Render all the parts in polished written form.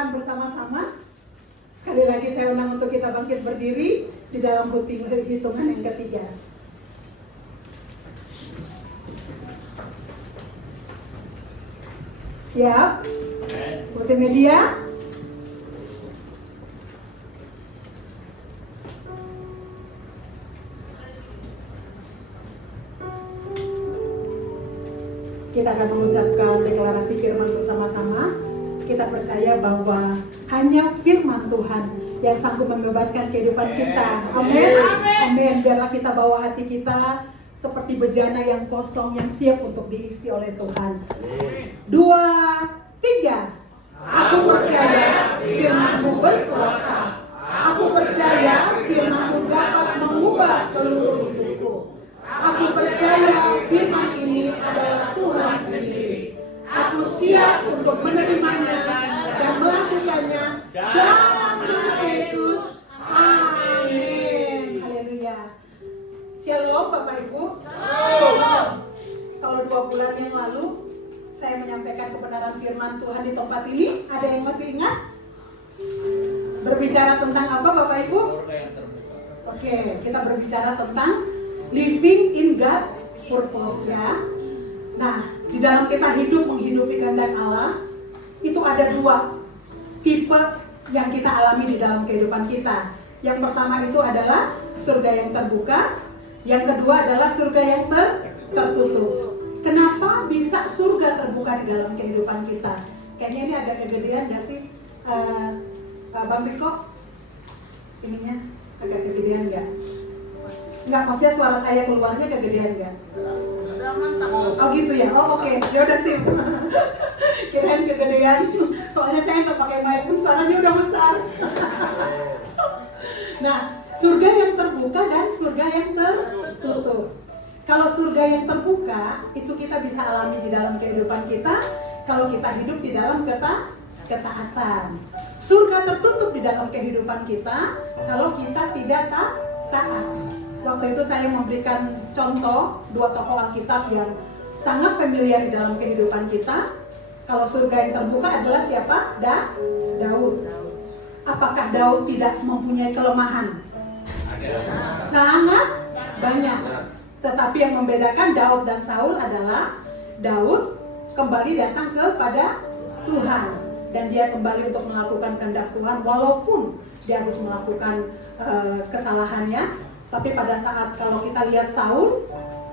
firman bersama-sama. Sekali lagi saya undang untuk kita bangkit berdiri di dalam hitungan yang ketiga. Siap? Multimedia. Kita akan mengucapkan deklarasi firman bersama-sama. Kita percaya bahwa hanya firman Tuhan yang sanggup membebaskan kehidupan kita. Amin. Amin. Biarlah kita bawa hati kita seperti bejana yang kosong yang siap untuk diisi oleh Tuhan. 2, 3. Aku percaya firman-Mu berkuasa. Aku percaya firman-Mu dapat mengubah seluruh hidupku. Aku percaya firman ini adalah Tuhan sendiri. Aku siap untuk menerimanya dan melakukannya dalam nama Yesus. Amin. Haleluya. Shalom Bapak Ibu. Shalom. Kalau 2 bulan yang lalu saya menyampaikan kebenaran firman Tuhan di tempat ini, ada yang masih ingat? Berbicara tentang apa Bapak Ibu? Oke, kita berbicara tentang living in God purpose ya. Nah, di dalam kita hidup menghidupi kehendak Allah, itu ada 2 tipe yang kita alami di dalam kehidupan kita. Yang pertama itu adalah surga yang terbuka, yang kedua adalah surga yang tertutup. Kenapa bisa surga terbuka di dalam kehidupan kita? Kayaknya ini agak kegedean gak sih? Bang Riko? Ininya agak kegedean gak? Enggak, maksudnya suara saya keluarnya kegedean gak? Oh gitu ya? Oh oke, yaudah sih. Kirain kegedean. Soalnya saya nggak pakai mic pun suaranya udah besar. Nah, surga yang terbuka dan surga yang tertutup. Kalau surga yang terbuka, itu kita bisa alami di dalam kehidupan kita kalau kita hidup di dalam ketaatan. Surga tertutup di dalam kehidupan kita kalau kita tidak taat. Waktu itu saya memberikan contoh 2 tokoh Alkitab yang sangat familiar di dalam kehidupan kita. Kalau surga yang terbuka adalah siapa? Daud. Apakah Daud tidak mempunyai kelemahan? Sangat banyak. Tetapi yang membedakan Daud dan Saul adalah Daud kembali datang kepada Tuhan. Dan dia kembali untuk melakukan kehendak Tuhan walaupun dia harus melakukan kesalahannya. Tapi pada saat kalau kita lihat Saul,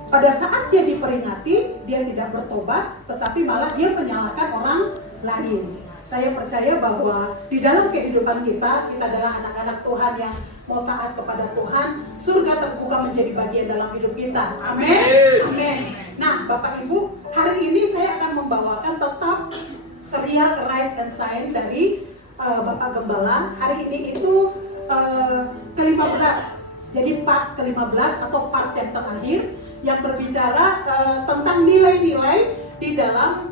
pada saat dia diperingati, dia tidak bertobat, tetapi malah dia menyalahkan orang lain. Saya percaya bahwa di dalam kehidupan kita adalah anak-anak Tuhan yang mau taat kepada Tuhan, surga terbuka menjadi bagian dalam hidup kita. Amin. Amin. Nah, Bapak Ibu, hari ini saya akan membawakan tetap serial Rise and Shine dari Bapak Gembala. Hari ini itu ke-15. Jadi part ke-15 atau part yang terakhir yang berbicara tentang nilai-nilai di dalam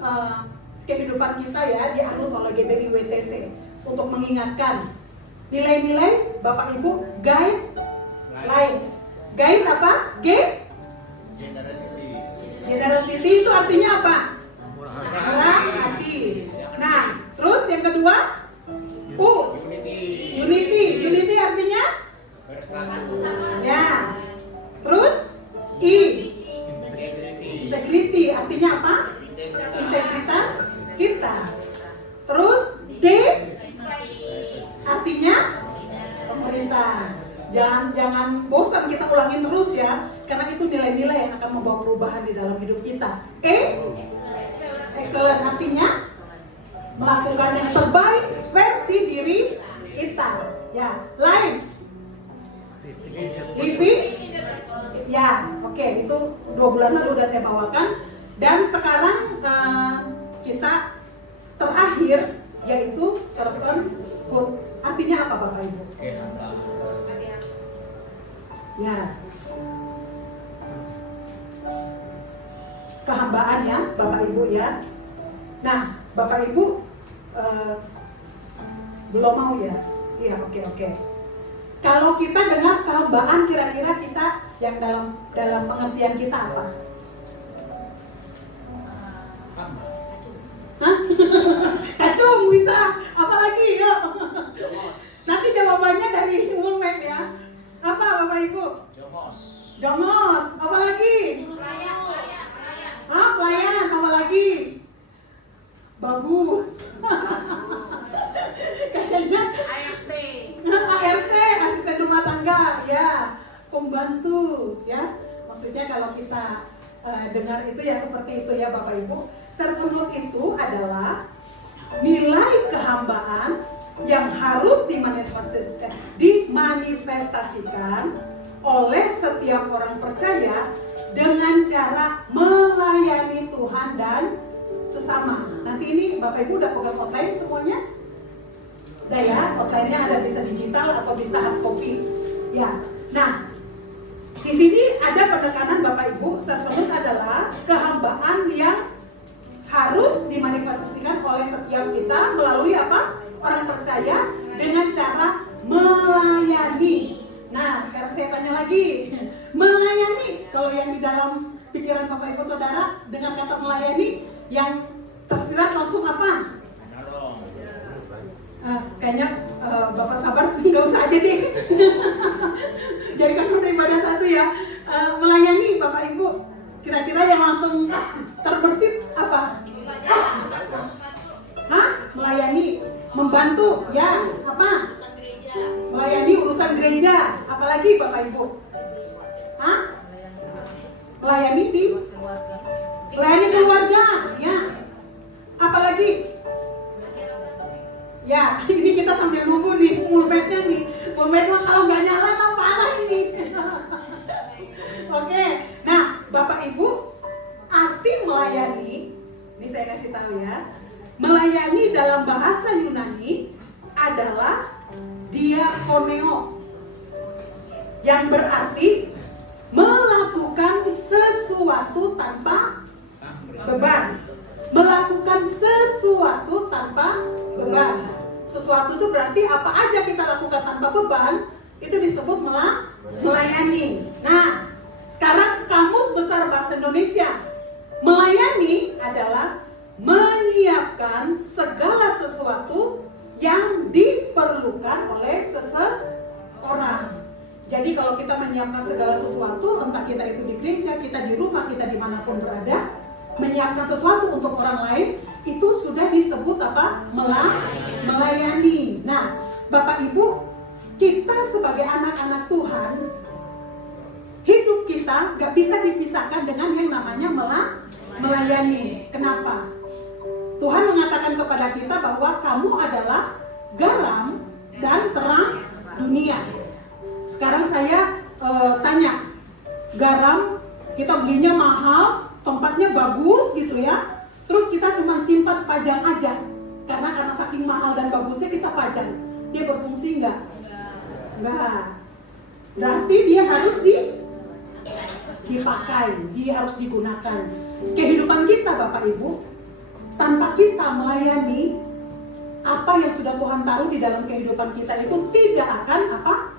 kehidupan kita ya, dianut oleh GBI WTC untuk mengingatkan nilai-nilai Bapak Ibu guide lives. Guide apa? Generosity itu artinya apa? Murah hati. Nah, terus yang kedua Unity artinya ya. Terus integrity artinya apa? Integritas kita. Terus D artinya pemerintah. Jangan bosan kita ulangin terus ya, karena itu nilai-nilai yang akan membawa perubahan di dalam hidup kita. Excellent artinya melakukan yang terbaik versi diri kita. Ya, lives. Living, ya, oke, itu 2 bulan lalu udah saya bawakan. Dan sekarang kita terakhir yaitu servanthood. Artinya apa Bapak Ibu? Ya, kehambaan ya Bapak Ibu ya. Nah, Bapak Ibu belum mau ya? Iya, oke. Kalau kita dengar kehambaan, kira-kira kita yang dalam pengertian kita apa? Hah? Kacung bisa. Apalagi yuk. Nanti jawabannya dari Mulmed ya. Apa Bapak Ibu? Jongos. Apalagi? Hah? Pelayan. Apalagi? Babu. Kayaknya ART, asisten rumah tangga, ya, pembantu, ya. Maksudnya kalau kita dengar itu ya seperti itu ya Bapak Ibu. Servanthood itu adalah nilai kehambaan yang harus dimanifestasikan oleh setiap orang percaya dengan cara melayani Tuhan dan sesama. Nanti ini Bapak Ibu udah pegang outline semuanya? Udah ya, outline-nya ada bisa digital atau bisa hard copy. Ya. Nah, di sini ada penekanan Bapak Ibu, servanthood adalah kehambaan yang harus dimanifestasikan oleh setiap kita melalui apa? Orang percaya dengan cara melayani. Nah, sekarang saya tanya lagi. Melayani, kalau yang di dalam pikiran Bapak Ibu Saudara dengan kata melayani yang tersirat langsung apa? Kayaknya Bapak sabar, nggak usah aja deh. Jadi kan udah ibadah satu ya. Melayani Bapak Ibu, kira-kira yang langsung terbersit apa? Hah? Melayani, membantu, ya? Apa? Melayani urusan gereja. Apalagi Bapak Ibu? Hah? Melayani keluarga, ya. Apalagi? Ya, ini kita sambil nunggu nih, Mulmednya nih. Mulmed mah kalau nggak nyala mah parah ini. Oke, nah Bapak Ibu, arti melayani, ini saya kasih tahu ya. Melayani dalam bahasa Yunani adalah diakoneo, yang berarti melakukan sesuatu tanpa beban. Melakukan sesuatu tanpa beban. Sesuatu itu berarti apa aja kita lakukan tanpa beban, itu disebut melayani. Nah, sekarang Kamus Besar Bahasa Indonesia, melayani adalah menyiapkan segala sesuatu yang diperlukan oleh seseorang. Jadi kalau kita menyiapkan segala sesuatu, entah kita itu di gereja, kita di rumah, kita dimanapun berada, menyiapkan sesuatu untuk orang lain, itu sudah disebut apa? Melayani. Nah, Bapak Ibu, kita sebagai anak-anak Tuhan, hidup kita gak bisa dipisahkan dengan yang namanya melayani. Kenapa? Tuhan mengatakan kepada kita bahwa kamu adalah garam dan terang dunia. Sekarang saya tanya, garam kita belinya mahal, tempatnya bagus gitu ya, terus kita cuma simpan pajang aja, karena saking mahal dan bagusnya kita pajang, dia berfungsi enggak? Enggak. Berarti dia harus dipakai, dia harus digunakan. Kehidupan kita Bapak Ibu, tanpa kita melayani, apa yang sudah Tuhan taruh di dalam kehidupan kita itu tidak akan apa?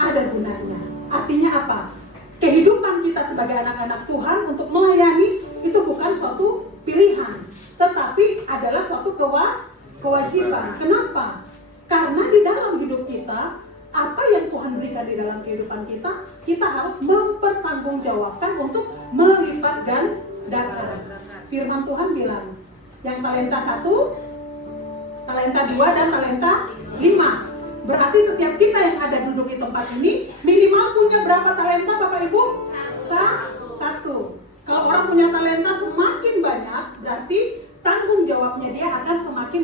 Ada gunanya. Artinya apa? Kehidupan kita sebagai anak-anak Tuhan untuk melayani itu bukan suatu pilihan, tetapi adalah suatu kewajiban. Kenapa? Karena di dalam hidup kita, apa yang Tuhan berikan di dalam kehidupan kita, kita harus mempertanggungjawabkan untuk melipat gandakan. Firman Tuhan bilang, yang talenta 1, talenta 2, dan talenta 5. Berarti setiap kita yang ada duduk di tempat ini minimal punya berapa talenta Bapak Ibu? 1. Kalau orang punya talenta semakin banyak, berarti tanggung jawabnya dia akan semakin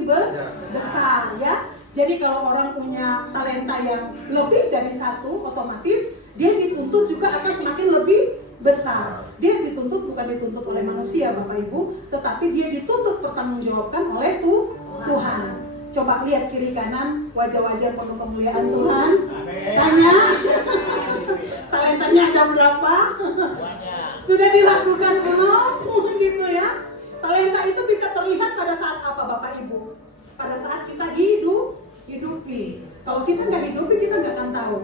besar ya. Jadi kalau orang punya talenta yang lebih dari 1, otomatis dia dituntut juga akan semakin lebih besar. Dia dituntut bukan dituntut oleh manusia Bapak Ibu, tetapi dia dituntut pertanggungjawabkan oleh Tuhan. Coba lihat kiri kanan wajah-wajah penuh kemuliaan Tuhan. Tanya, talentanya ada berapa? Sudah dilakukan belum? Gitu ya. Talenta itu bisa terlihat pada saat apa Bapak Ibu? Pada saat kita hidupi. Kalau kita nggak hidupi, kita nggak akan tahu.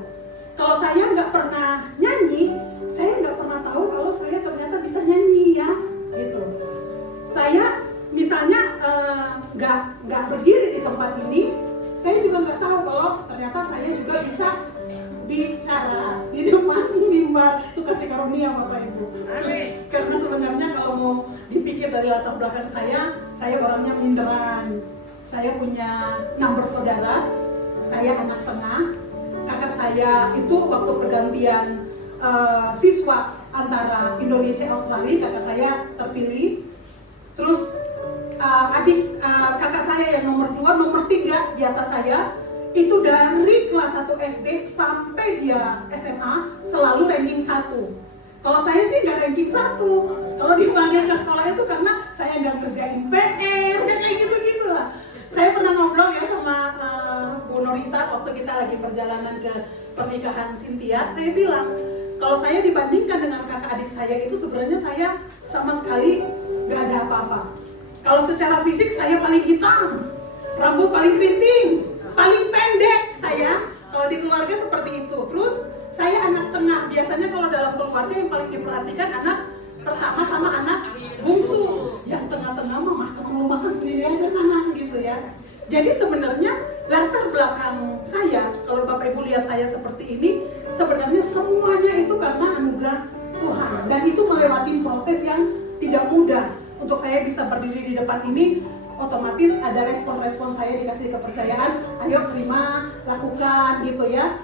Kalau saya nggak pernah nyanyi, saya nggak pernah tahu kalau saya ternyata bisa nyanyi ya. Gitu. Saya misalnya juga bisa bicara di depan mimbar. Itu kasih karunia Bapak Ibu. Karena sebenarnya kalau mau dipikir dari latar belakang saya orangnya minderan. Saya punya 6 bersaudara, saya anak tengah. Kakak saya itu waktu pergantian siswa antara Indonesia dan Australia, kakak saya terpilih. Terus kakak saya yang nomor 2, nomor 3 di atas saya, itu dari kelas 1 SD sampai dia SMA selalu ranking 1. Kalau saya sih nggak ranking 1. Kalau dipanggil ke sekolah itu karena saya nggak kerjain PR, kayak gitu-gitu lah. Saya pernah ngobrol ya sama Bu Norita waktu kita lagi perjalanan ke pernikahan Cynthia. Saya bilang, kalau saya dibandingkan dengan kakak adik saya itu sebenarnya saya sama sekali nggak ada apa-apa. Kalau secara fisik saya paling hitam, rambut paling keriting, paling pendek saya. Kalau di keluarga seperti itu. Terus saya anak tengah. Biasanya kalau dalam keluarga yang paling diperhatikan anak pertama sama anak bungsu. Yang tengah-tengah mah makan sendiri aja sana gitu ya. Jadi sebenarnya latar belakang saya, kalau Bapak Ibu lihat saya seperti ini, sebenarnya semuanya itu karena anugerah Tuhan. Dan itu melewati proses yang tidak mudah. Untuk saya bisa berdiri di depan ini, otomatis ada respon-respon saya dikasih kepercayaan, ayo terima, lakukan gitu ya.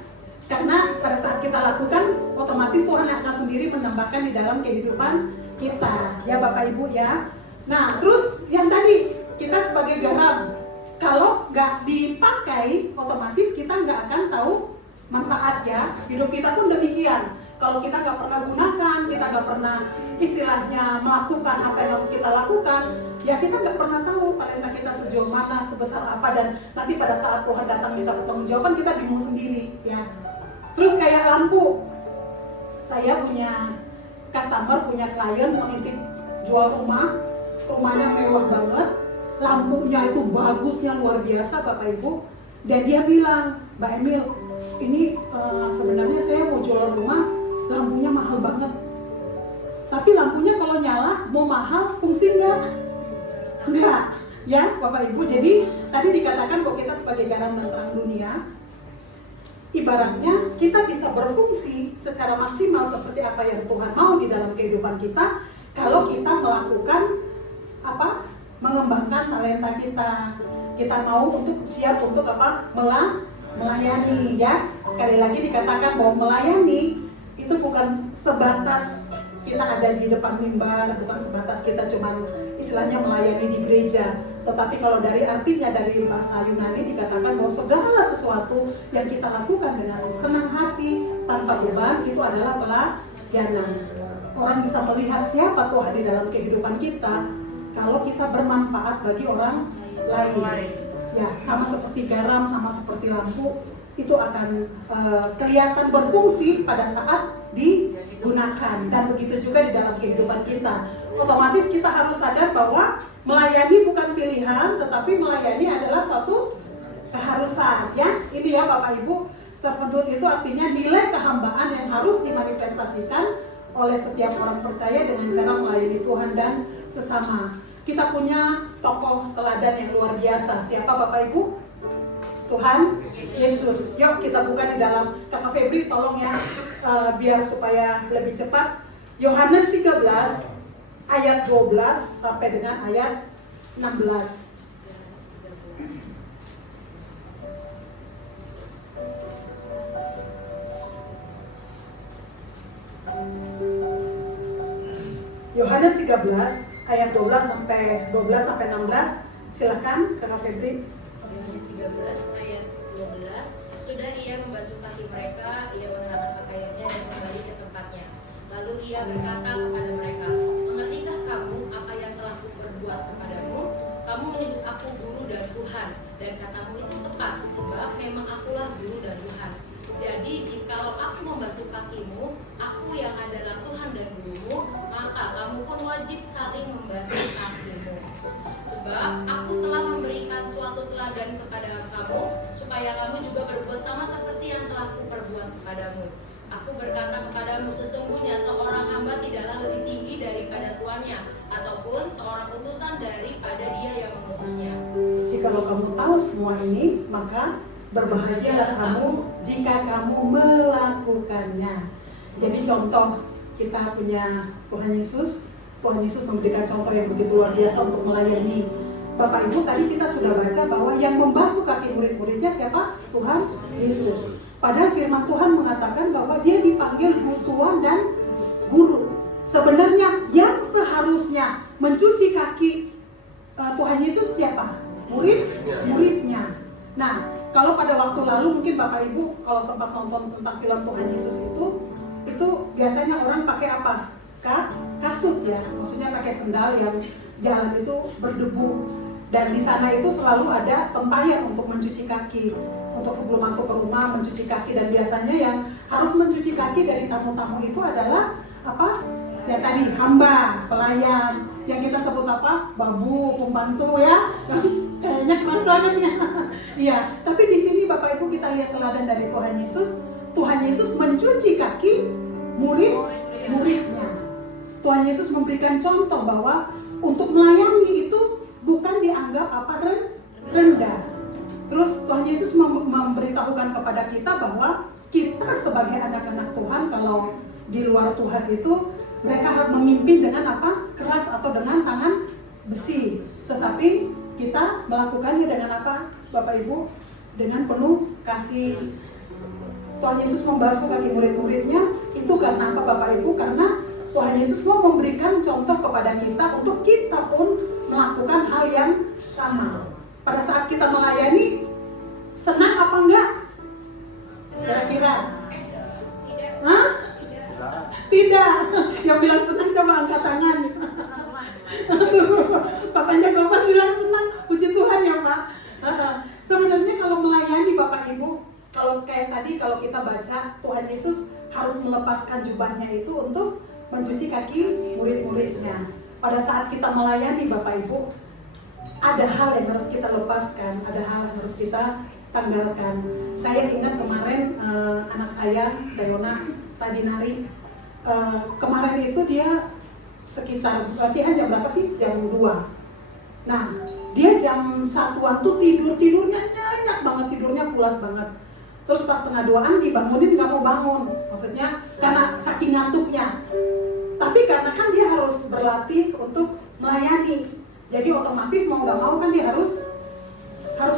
Karena pada saat kita lakukan, otomatis Tuhan akan sendiri menambahkan di dalam kehidupan kita, ya Bapak Ibu ya. Nah, terus yang tadi, kita sebagai garam, kalau nggak dipakai, otomatis kita nggak akan tahu manfaatnya. Hidup kita pun demikian. Kalau kita nggak pernah gunakan, kita nggak pernah istilahnya melakukan apa yang harus kita lakukan, ya kita nggak pernah tahu talenta kita sejauh mana, sebesar apa, dan nanti pada saat Tuhan datang kita pertanggungjawaban, kita bingung sendiri ya. Terus kayak lampu, saya punya customer, punya klien mau nitip jual rumah, rumahnya mewah banget, lampunya itu bagusnya luar biasa Bapak Ibu, dan dia bilang, Mbak Emil, ini sebenarnya saya mau jual rumah, lampunya mahal banget. Tapi lampunya kalau nyala mau mahal, fungsi enggak? Enggak, ya Bapak Ibu. Jadi tadi dikatakan kok kita sebagai garam dan terang dunia, ibaratnya kita bisa berfungsi secara maksimal seperti apa yang Tuhan mau di dalam kehidupan kita kalau kita melakukan apa? Mengembangkan talenta kita. Kita mau untuk siap untuk apa? Melayani ya. Sekali lagi dikatakan bahwa melayani itu bukan sebatas kita ada di depan mimbar, bukan sebatas kita cuman istilahnya melayani di gereja. Tetapi kalau dari artinya dari bahasa Yunani dikatakan bahwa segala sesuatu yang kita lakukan dengan senang hati, tanpa beban, itu adalah pelayanan. Orang bisa melihat siapa Tuhan di dalam kehidupan kita kalau kita bermanfaat bagi orang lain. Ya, sama seperti garam, sama seperti lampu, itu akan kelihatan berfungsi pada saat digunakan. Dan begitu juga di dalam kehidupan kita. Otomatis kita harus sadar bahwa melayani bukan pilihan, tetapi melayani adalah suatu keharusan. Ya, ini ya Bapak Ibu, servanthood itu artinya nilai kehambaan yang harus dimanifestasikan oleh setiap orang percaya dengan cara melayani Tuhan dan sesama. Kita punya tokoh teladan yang luar biasa. Siapa Bapak Ibu? Tuhan Yesus. Yuk kita buka di dalam, Kakak Febri tolong ya, biar supaya lebih cepat. Yohanes 13 ayat 12 sampai dengan ayat 16. Yohanes 13 ayat 12 sampai 16. Silakan Kakak Febri. Yohanes 13 ayat 12. Sesudah ia membasuh kaki mereka, ia mengenakan pakaiannya dan kembali ke tempatnya. Lalu ia berkata kepada mereka, mengertikah kamu apa yang telah kuperbuat kepadamu? Kamu menyebut aku guru dan Tuhan, dan katamu itu tepat, sebab memang akulah guru dan Tuhan. Jadi jikalau aku membasuh kakimu, aku yang adalah Tuhan dan gurumu, maka kamu pun wajib saling membasuh kakimu. Sebab aku telah memberikan suatu teladan kepada kamu, supaya kamu juga berbuat sama seperti yang telah kuperbuat kepadamu. Aku berkata kepadamu, sesungguhnya seorang hamba tidaklah lebih tinggi daripada tuannya, ataupun seorang utusan daripada dia yang mengutusnya. Jikalau kamu tahu semua ini, maka berbahagialah kamu jika kamu melakukannya. Jadi contoh kita punya Tuhan Yesus. Tuhan Yesus memberikan contoh yang begitu luar biasa untuk melayani. Bapak Ibu, tadi kita sudah baca bahwa yang membasuh kaki murid-muridnya siapa? Tuhan Yesus. Padahal firman Tuhan mengatakan bahwa dia dipanggil Tuhan dan Guru. Sebenarnya yang seharusnya mencuci kaki Tuhan Yesus siapa? Muridnya. Nah, kalau pada waktu lalu mungkin Bapak Ibu kalau sempat nonton tentang film Tuhan Yesus itu biasanya orang pakai apa? Kasut ya, maksudnya pakai sendal yang jalan itu berdebu, dan di sana itu selalu ada tempayan untuk mencuci kaki, untuk sebelum masuk ke rumah mencuci kaki. Dan biasanya yang harus mencuci kaki dari tamu-tamu itu adalah apa? Ya tadi hamba, pelayan, yang kita sebut apa? Babu, pembantu ya. Kayaknya keras banget ya. Iya, tapi di sini Bapak Ibu kita lihat teladan dari Tuhan Yesus. Tuhan Yesus mencuci kaki muridnya. Tuhan Yesus memberikan contoh bahwa untuk melayani itu bukan dianggap rendah. Terus Tuhan Yesus memberitahukan kepada kita bahwa kita sebagai anak-anak Tuhan, kalau di luar Tuhan itu mereka harus memimpin dengan apa? Keras atau dengan tangan besi. Tetapi kita melakukannya dengan apa, Bapak Ibu? Dengan penuh kasih. Tuhan Yesus membasuh kaki murid-muridnya itu karena apa, Bapak Ibu? Karena Tuhan Yesus mau memberikan contoh kepada kita untuk kita pun melakukan hal yang sama. Pada saat kita melayani, senang apa enggak? Kira-kira? Hah? Tidak. Yang bilang senang coba angkat tangan. Papanya Bapak bilang senang, puji Tuhan ya Pak. Sebenarnya kalau melayani Bapak Ibu, kalau kayak tadi kalau kita baca, Tuhan Yesus harus melepaskan jubahnya itu untuk mencuci kaki murid-muridnya. Pada saat kita melayani Bapak Ibu, ada hal yang harus kita lepaskan, ada hal yang harus kita tanggalkan. Saya ingat kemarin anak saya, Dayona, tadi nari. Kemarin itu dia sekitar latihan jam berapa sih? Jam 2. Nah, dia jam 1-an tuh tidurnya nyenyak banget, tidurnya pulas banget. Terus pas setengah 2-an dibangunin nggak mau bangun, maksudnya karena saking ngantuknya. Tapi karena kan dia harus berlatih untuk melayani, jadi otomatis mau nggak mau kan dia harus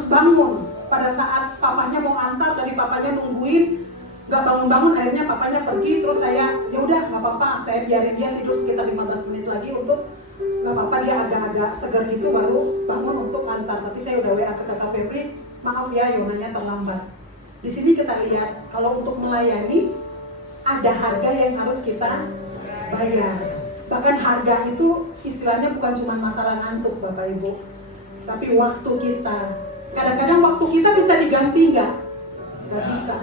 bangun. Pada saat papanya mau antar, dari papanya nungguin, nggak bangun-bangun, akhirnya papanya pergi. Terus saya, ya udah nggak apa-apa, saya biarin dia tidur sekitar 15 menit lagi untuk nggak apa-apa, dia agak-agak segar gitu baru bangun untuk antar. Tapi saya udah WA ke kakak Febri, maaf ya Yonanya terlambat. Di sini kita lihat kalau untuk melayani ada harga yang harus kita bayar. Bahkan harga itu istilahnya bukan cuma masalah ngantuk Bapak Ibu, tapi waktu kita. Kadang-kadang waktu kita bisa diganti nggak? Nggak bisa.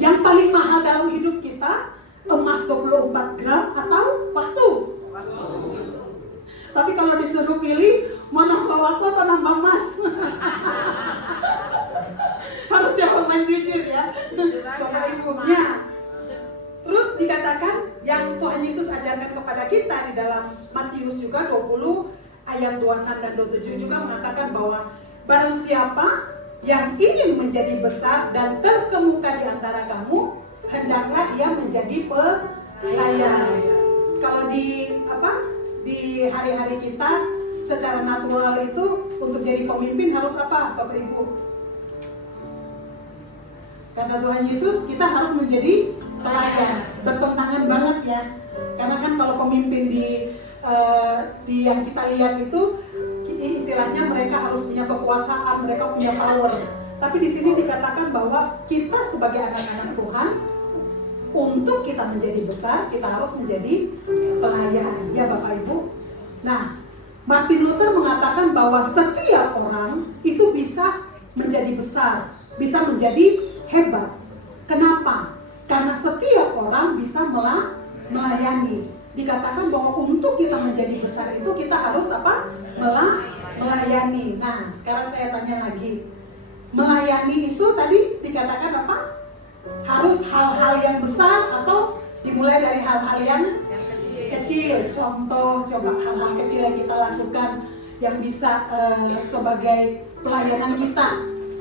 Yang paling mahal dalam hidup kita, emas 24 gram atau waktu? Tapi kalau disuruh pilih, mau nambah waktu atau nambah emas? Harus jawaban jujur ya, Bapak Ibu. Ya. Terus dikatakan yang Tuhan Yesus ajarkan kepada kita di dalam Matius juga 20 ayat 26 dan 27 juga mengatakan bahwa barang siapa yang ingin menjadi besar dan terkemuka di antara kamu, hendaklah ia menjadi pelayan. Kalau di hari-hari kita secara natural itu untuk jadi pemimpin harus apa, Bapak Ibu? Kata Tuhan Yesus, kita harus menjadi pelayan. Bertentangan banget ya. Karena kan kalau pemimpin di yang kita lihat itu istilahnya mereka harus punya kekuasaan, mereka punya power. Tapi di sini dikatakan bahwa kita sebagai anak-anak Tuhan, untuk kita menjadi besar, kita harus menjadi pelayan. Ya Bapak Ibu. Nah, Martin Luther mengatakan bahwa setiap orang itu bisa menjadi besar, bisa menjadi hebat. Kenapa? Karena setiap orang bisa melayani. Dikatakan bahwa untuk kita menjadi besar itu kita harus apa? Melayani. Nah, sekarang saya tanya lagi. Melayani itu tadi dikatakan apa? Harus hal-hal yang besar atau dimulai dari hal-hal yang kecil? Contoh, coba hal-hal kecil yang kita lakukan yang bisa sebagai pelayanan kita.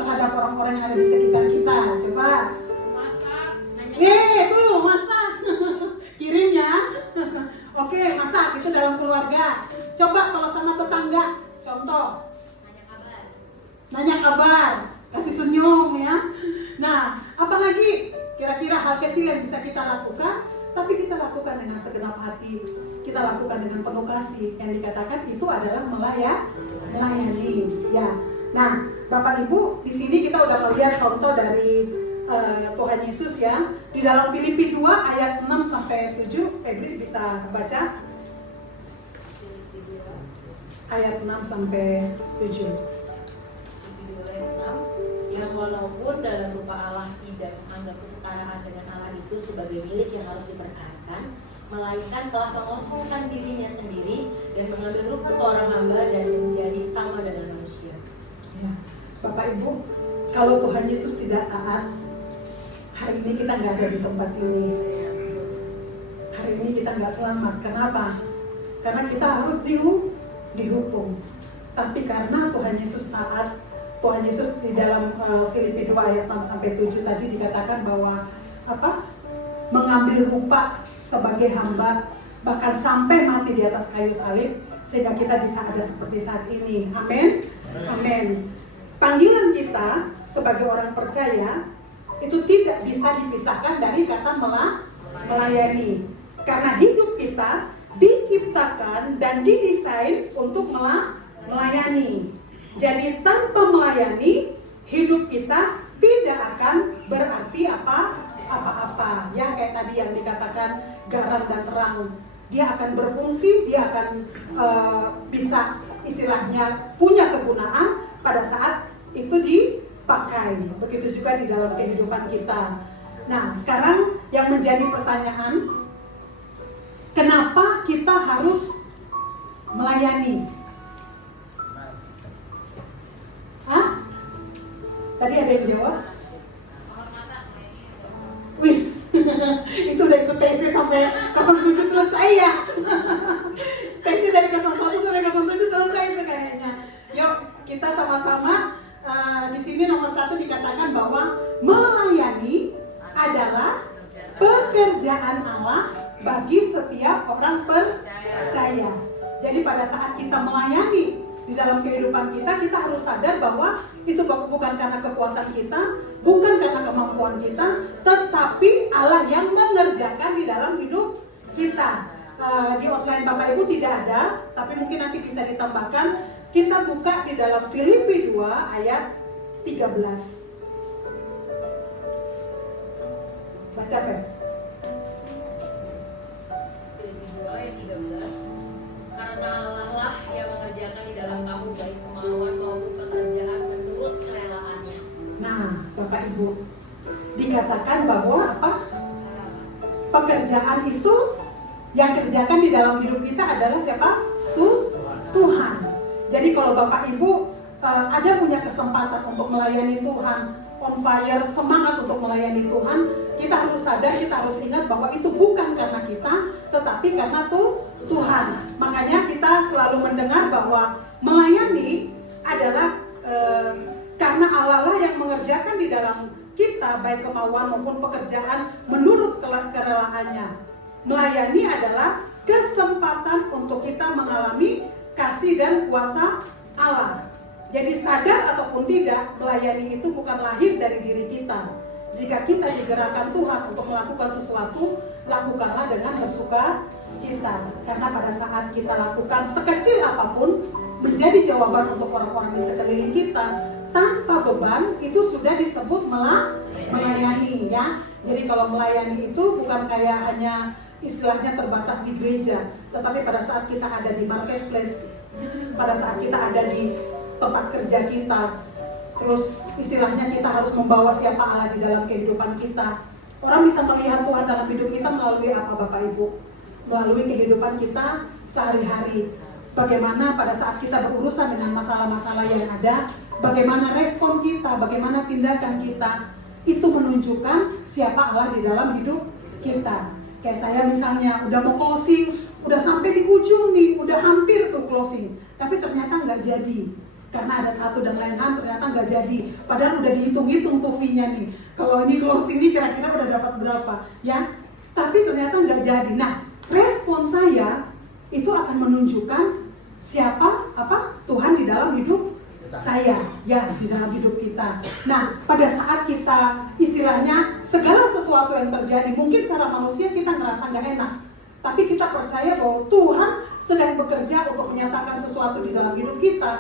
terhadap orang-orang yang ada di sekitar kita? Coba. Masak, nanya Tuh masak. Kirim ya. Oke, masak itu dalam keluarga. Coba kalau sama tetangga, contoh. nanya kabar. Nanya kabar, kasih senyum ya. Nah, apalagi kira-kira hal kecil yang bisa kita lakukan, tapi kita lakukan dengan segenap hati, kita lakukan dengan penuh kasih. Yang dikatakan itu adalah melayani. Ya. Nah, Bapak Ibu, di sini kita udah melihat contoh dari Tuhan Yesus ya. Di dalam Filipi 2 ayat 6 sampai 7, Febri bisa baca ayat 6 sampai 7. Yang walaupun dalam rupa Allah tidak menganggap kesetaraan dengan Allah itu sebagai milik yang harus dipertahankan, melainkan telah mengosongkan dirinya sendiri dan mengambil rupa seorang hamba dan menjadi sama dengan manusia. Ya. Bapak Ibu, kalau Tuhan Yesus tidak taat, hari ini kita nggak ada di tempat ini. Hari ini kita nggak selamat. Kenapa? Karena kita harus dihukum. Tapi karena Tuhan Yesus taat, Tuhan Yesus di dalam Filipi 2 ayat 6 sampai 7 tadi dikatakan bahwa mengambil rupa sebagai hamba, bahkan sampai mati di atas kayu salib, sehingga kita bisa ada seperti saat ini. Amin. Amin. Panggilan kita sebagai orang percaya itu tidak bisa dipisahkan dari kata melayani. Karena hidup kita diciptakan dan didesain untuk melayani. Jadi tanpa melayani, hidup kita tidak akan berarti apa-apa. Ya kayak tadi yang dikatakan garam dan terang. Dia akan berfungsi, dia akan bisa istilahnya punya kegunaan pada saat itu dipakai. Begitu juga di dalam kehidupan kita. Nah, sekarang yang menjadi pertanyaan, kenapa kita harus melayani? Hah? Tadi ada yang jawab? Wih, itu udah ikut TC sampai 07 selesai ya. TC dari 01 sampai 07 selesai itu kayaknya. Yuk, kita sama-sama di sini nomor 1 dikatakan bahwa melayani adalah pekerjaan Allah bagi setiap orang percaya. Jadi pada saat kita melayani di dalam kehidupan kita, kita harus sadar bahwa itu bukan karena kekuatan kita, bukan karena kemampuan kita, tetapi Allah yang mengerjakan di dalam hidup kita. Di outline Bapak Ibu tidak ada, tapi mungkin nanti bisa ditambahkan. Kita buka di dalam Filipi 2 ayat 13. Baca Pep. Filipi 2 ayat 13. Karena Allah lah yang mengerjakan di dalam kamu baik kemauan maupun pekerjaan menurut kerelaannya. Nah, Bapak Ibu, dikatakan bahwa pekerjaan itu yang kerjakan di dalam hidup kita adalah siapa? Tuhan. Jadi kalau Bapak Ibu ada punya kesempatan untuk melayani Tuhan, on fire, semangat untuk melayani Tuhan, kita harus sadar, kita harus ingat bahwa itu bukan karena kita, tetapi karena Tuhan. Makanya kita selalu mendengar bahwa melayani adalah karena Allah lah yang mengerjakan di dalam kita baik kemauan maupun pekerjaan menurut kerelaannya. Melayani adalah kesempatan untuk kita mengalami kasih dan kuasa Allah. Jadi sadar ataupun tidak, melayani itu bukan lahir dari diri kita. Jika kita digerakkan Tuhan untuk melakukan sesuatu, lakukanlah dengan bersuka cita. Karena pada saat kita lakukan sekecil apapun, menjadi jawaban untuk orang-orang di sekeliling kita tanpa beban, itu sudah disebut melayani ya. Jadi kalau melayani itu bukan kayak hanya istilahnya terbatas di gereja, tetapi pada saat kita ada di marketplace, pada saat kita ada di tempat kerja kita, terus istilahnya kita harus membawa siapa Allah di dalam kehidupan kita. Orang bisa melihat Tuhan dalam hidup kita melalui apa Bapak Ibu? Melalui kehidupan kita sehari-hari. Bagaimana pada saat kita berurusan dengan masalah-masalah yang ada, bagaimana respon kita, bagaimana tindakan kita, itu menunjukkan siapa Allah di dalam hidup kita. Kayak saya misalnya udah mau closing, udah sampai di ujung nih, udah hampir tuh closing, tapi ternyata nggak jadi. karena ada satu dan lain hal ternyata nggak jadi, padahal udah dihitung-hitung tuh fee-nya nih, kalau ini closing ini kira-kira udah dapat berapa ya, tapi ternyata nggak jadi. Nah, respon saya itu akan menunjukkan siapa Tuhan di dalam hidup saya, ya, di dalam hidup kita. Nah, pada saat kita istilahnya segala sesuatu yang terjadi, mungkin secara manusia kita ngerasa nggak enak, tapi kita percaya bahwa Tuhan sedang bekerja untuk menyatakan sesuatu di dalam hidup kita.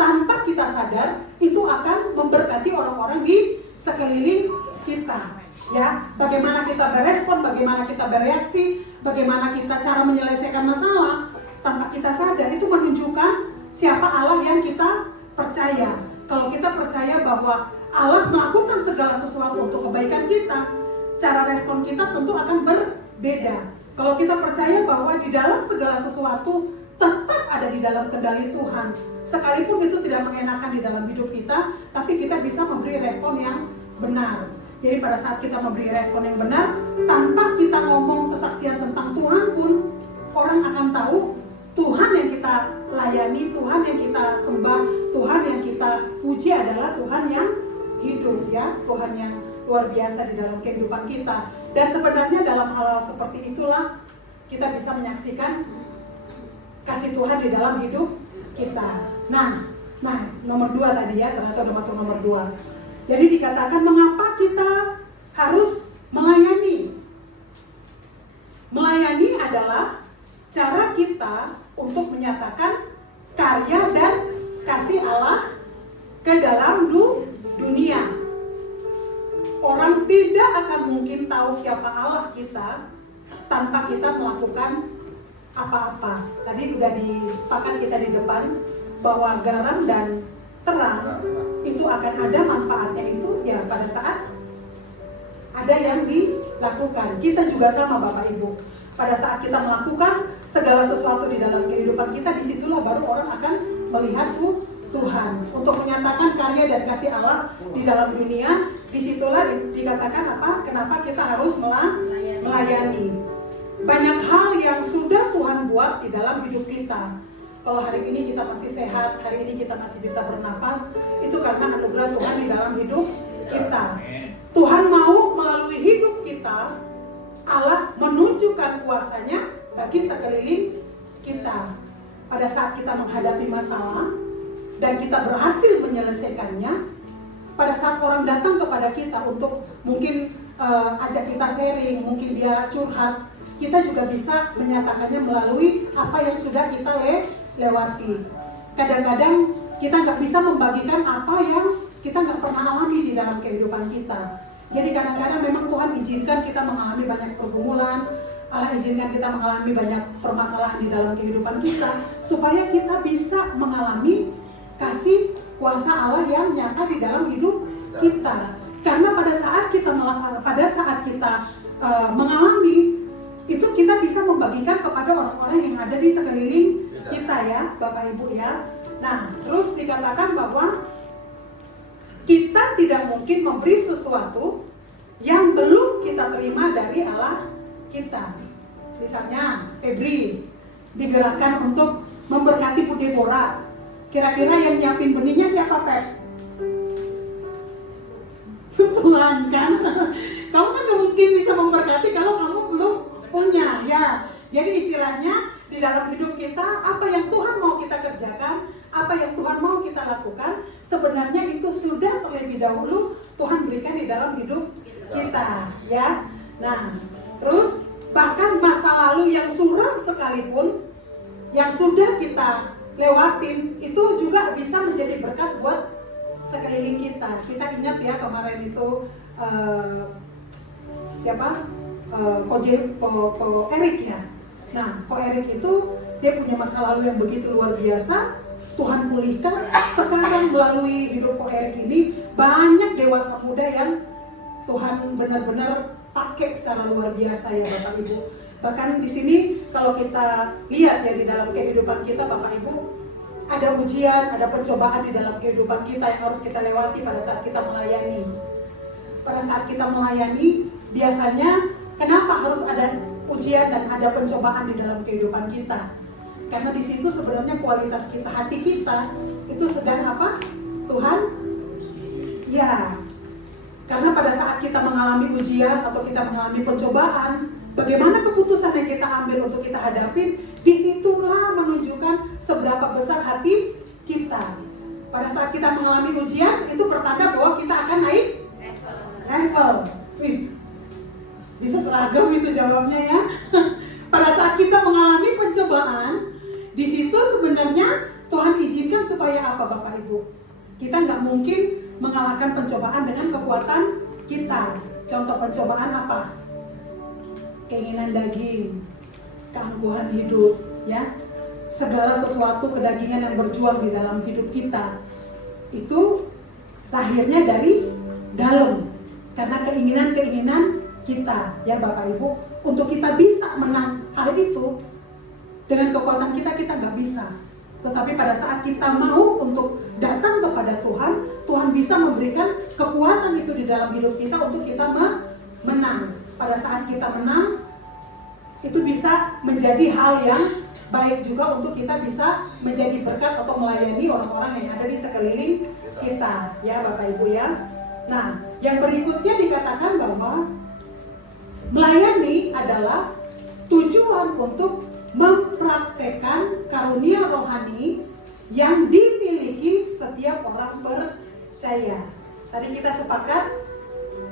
Tanpa kita sadar, itu akan memberkati orang-orang di sekeliling kita. Ya, bagaimana kita berespon, bagaimana kita bereaksi, bagaimana kita cara menyelesaikan masalah, tanpa kita sadar itu menunjukkan siapa Allah yang kita percaya. Kalau kita percaya bahwa Allah melakukan segala sesuatu untuk kebaikan kita, cara respon kita tentu akan berbeda. Kalau kita percaya bahwa di dalam segala sesuatu tetap ada di dalam kendali Tuhan, sekalipun itu tidak mengenakan di dalam hidup kita, tapi kita bisa memberi respon yang benar. Jadi pada saat kita memberi respon yang benar, tanpa kita ngomong kesaksian tentang Tuhan pun, orang akan tahu Tuhan yang kita layani, Tuhan yang kita sembah, Tuhan yang kita puji adalah Tuhan yang hidup, ya, Tuhan yang luar biasa di dalam kehidupan kita. Dan sebenarnya dalam hal seperti itulah kita bisa menyaksikan kasih Tuhan di dalam hidup kita. Nah, nomor 2 tadi ya, ternyata udah masuk nomor 2. Jadi dikatakan mengapa kita harus melayani. Melayani adalah cara kita untuk menyatakan karya dan kasih Allah ke dalam dunia. Orang tidak akan mungkin tahu siapa Allah kita tanpa kita melakukan apa-apa. Tadi udah disepakat kita di depan bahwa garam dan terang itu akan ada manfaatnya itu ya pada saat ada yang dilakukan. Kita juga sama Bapak Ibu. Pada saat kita melakukan segala sesuatu di dalam kehidupan kita, disitulah baru orang akan melihat Tuhan. Untuk menyatakan karya dan kasih Allah di dalam dunia, disitulah dikatakan apa? Kenapa kita harus melayani. Banyak hal yang sudah Tuhan buat di dalam hidup kita. Kalau hari ini kita masih sehat, hari ini kita masih bisa bernapas, itu karena anugerah Tuhan di dalam hidup kita. Tuhan mau melalui hidup kita, Allah menunjukkan kuasanya bagi sekeliling kita. Pada saat kita menghadapi masalah dan kita berhasil menyelesaikannya, pada saat orang datang kepada kita untuk mungkin ajak kita sharing, mungkin dia curhat, kita juga bisa menyatakannya melalui apa yang sudah kita lewati. Kadang-kadang kita nggak bisa membagikan apa yang kita nggak pernah alami di dalam kehidupan kita. Jadi kadang-kadang memang Tuhan izinkan kita mengalami banyak pergumulan, Allah izinkan kita mengalami banyak permasalahan di dalam kehidupan kita, supaya kita bisa mengalami kasih kuasa Allah yang nyata di dalam hidup kita. Karena pada saat kita mengalami itu, kita bisa membagikan kepada orang-orang yang ada di sekeliling kita ya, Bapak Ibu ya. Nah, terus dikatakan bahwa kita tidak mungkin memberi sesuatu yang belum kita terima dari Allah kita. Misalnya Febri digerakkan untuk memberkati Putih Bora. Kira-kira yang nyiapin benihnya siapa, Pep? Tuhan kan? Kamu kan gak mungkin bisa memberkati kalau kamu belum punya ya. Jadi istilahnya di dalam hidup kita, apa yang Tuhan mau kita kerjakan, apa yang Tuhan mau kita lakukan, sebenarnya itu sudah terlebih dahulu Tuhan berikan di dalam hidup kita ya. Nah, terus bahkan masa lalu yang suram sekalipun, yang sudah kita lewatin, itu juga bisa menjadi berkat buat sekeliling kita. Kita ingat ya kemarin itu Ko Erik ya. Nah, Ko Erik itu dia punya masa lalu yang begitu luar biasa. Tuhan pulihkan. Sekarang melalui hidup Ko Erik ini banyak dewasa muda yang Tuhan benar-benar pakai secara luar biasa ya Bapak Ibu. Bahkan di sini kalau kita lihat ya di dalam kehidupan kita Bapak Ibu, ada ujian, ada pencobaan di dalam kehidupan kita yang harus kita lewati pada saat kita melayani. Pada saat kita melayani, biasanya kenapa harus ada ujian dan ada pencobaan di dalam kehidupan kita? Karena di situ sebenarnya kualitas kita, hati kita itu sedang apa? Tuhan? Ya, karena pada saat kita mengalami ujian atau kita mengalami pencobaan, bagaimana keputusan yang kita ambil untuk kita hadapi, disitulah menunjukkan seberapa besar hati kita. Pada saat kita mengalami ujian, itu pertanda bahwa kita akan naik level. Wih, bisa seragam itu jawabnya ya. Pada saat kita mengalami pencobaan, di situ sebenarnya Tuhan izinkan supaya apa Bapak Ibu? Kita nggak mungkin mengalahkan pencobaan dengan kekuatan kita. Contoh pencobaan apa? Keinginan daging, keangkuhan hidup, ya. Segala sesuatu kedagingan yang berjuang di dalam hidup kita itu lahirnya dari dalam, karena keinginan-keinginan kita, ya Bapak Ibu. Untuk kita bisa menang hal itu dengan kekuatan kita nggak bisa. Tetapi pada saat kita mau untuk datang kepada Tuhan, Tuhan bisa memberikan kekuatan itu di dalam hidup kita untuk kita menang. Pada saat kita menang, itu bisa menjadi hal yang baik juga untuk kita bisa menjadi berkat atau melayani orang-orang yang ada di sekeliling kita, ya Bapak Ibu ya. Nah, yang berikutnya dikatakan bahwa melayani adalah tujuan untuk mempraktekkan karunia rohani yang dimiliki setiap orang percaya. Tadi kita sepakat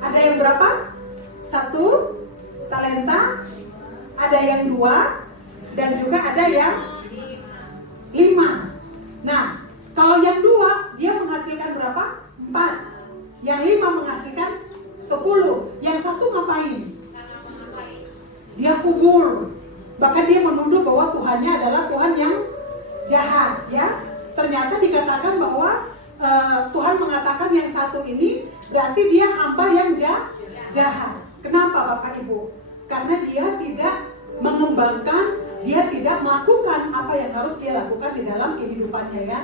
ada yang berapa? 1 talenta, ada yang 2, dan juga ada yang 5. Nah, kalau yang 2 dia menghasilkan berapa? 4. Yang 5 menghasilkan 10. Yang 1 ngapain? Dia kubur. Bahkan dia menuduh bahwa Tuhannya adalah Tuhan yang jahat, ya. Ternyata dikatakan bahwa Tuhan mengatakan yang 1 ini berarti dia hamba yang jahat. Kenapa Bapak Ibu? Karena dia tidak mengembangkan, dia tidak melakukan apa yang harus dia lakukan di dalam kehidupannya, ya.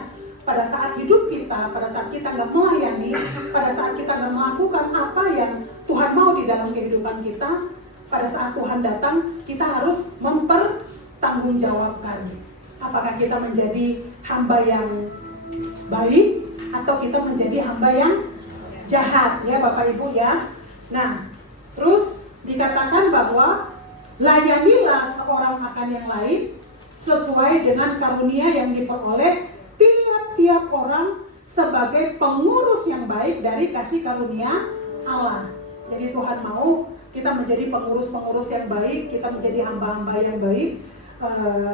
Pada saat hidup kita, pada saat kita nggak melayani, pada saat kita nggak melakukan apa yang Tuhan mau di dalam kehidupan kita, pada saat Tuhan datang, kita harus mempertanggungjawabkan. Apakah kita menjadi hamba yang baik atau kita menjadi hamba yang jahat, ya Bapak Ibu ya. Nah, terus dikatakan bahwa layanilah seorang akan yang lain sesuai dengan karunia yang diperoleh tiap-tiap orang sebagai pengurus yang baik dari kasih karunia Allah. Jadi Tuhan mau kita menjadi pengurus-pengurus yang baik, kita menjadi hamba-hamba yang baik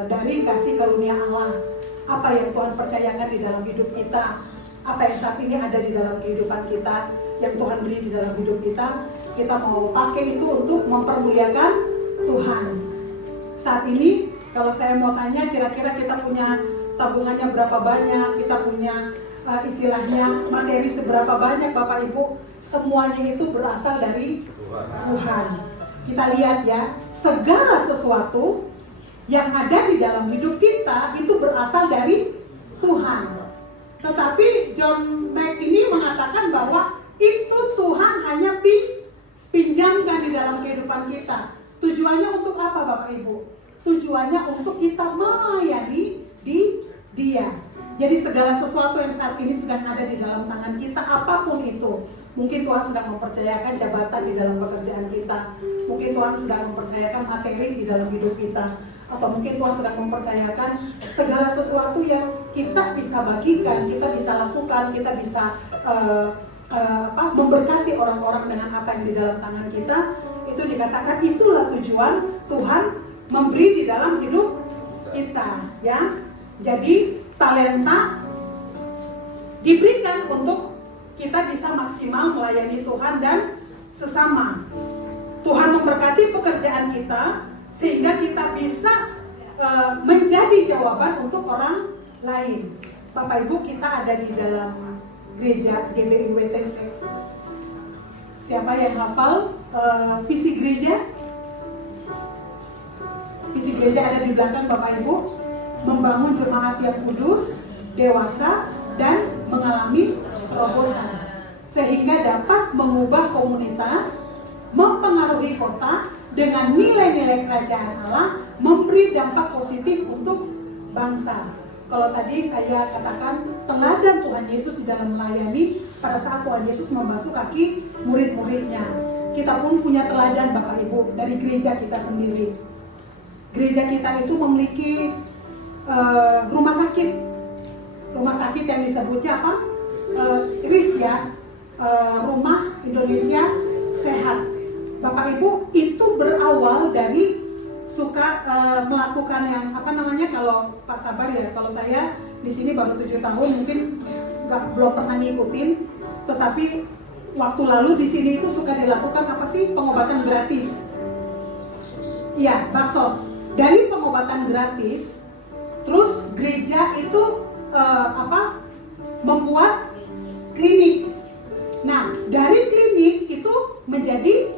dari kasih karunia Allah. Apa yang Tuhan percayakan di dalam hidup kita, apa yang saat ini ada di dalam kehidupan kita, yang Tuhan beri di dalam hidup kita mau pakai itu untuk mempermuliakan Tuhan. Saat ini kalau saya mau tanya, kira-kira kita punya tabungannya berapa banyak, kita punya istilahnya materi seberapa banyak Bapak Ibu, semuanya itu berasal dari Tuhan. Kita lihat ya, segala sesuatu yang ada di dalam hidup kita itu berasal dari Tuhan. Tetapi John Mack ini mengatakan bahwa itu Tuhan hanya pinjamkan di dalam kehidupan kita. Tujuannya untuk apa Bapak Ibu? Tujuannya untuk kita melayani Dia. Jadi segala sesuatu yang saat ini sedang ada di dalam tangan kita, apapun itu, mungkin Tuhan sedang mempercayakan jabatan di dalam pekerjaan kita, mungkin Tuhan sedang mempercayakan materi di dalam hidup kita, atau mungkin Tuhan sedang mempercayakan segala sesuatu yang kita bisa bagikan, kita bisa lakukan, kita bisa memberkati orang-orang dengan apa yang di dalam tangan kita. Itu dikatakan itulah tujuan Tuhan memberi di dalam hidup kita, ya. Jadi talenta diberikan untuk kita bisa maksimal melayani Tuhan dan sesama. Tuhan memberkati pekerjaan kita sehingga kita bisa menjadi jawaban untuk orang lain. Bapak Ibu, kita ada di dalam gereja GBI WTC. Siapa yang hafal visi gereja? Visi gereja ada di belakang Bapak Ibu. Membangun jemaat yang kudus, dewasa, dan mengalami terobosan, sehingga dapat mengubah komunitas, mempengaruhi kota dengan nilai-nilai kerajaan Allah, memberi dampak positif untuk bangsa. Kalau tadi saya katakan teladan Tuhan Yesus di dalam melayani pada saat Tuhan Yesus membasuh kaki murid-muridnya. Kita pun punya teladan Bapak Ibu dari gereja kita sendiri. Gereja kita itu memiliki rumah sakit. Rumah sakit yang disebutnya apa? RIS ya, Rumah Indonesia Sehat. Bapak Ibu, itu berawal dari suka melakukan yang apa namanya, kalau Pak Sabar ya, kalau saya di sini baru 7 tahun mungkin belum pernah ngikutin, tetapi waktu lalu di sini itu suka dilakukan apa sih, pengobatan gratis. Iya, Basos. Dari pengobatan gratis, terus gereja itu membuat klinik. Nah, dari klinik itu menjadi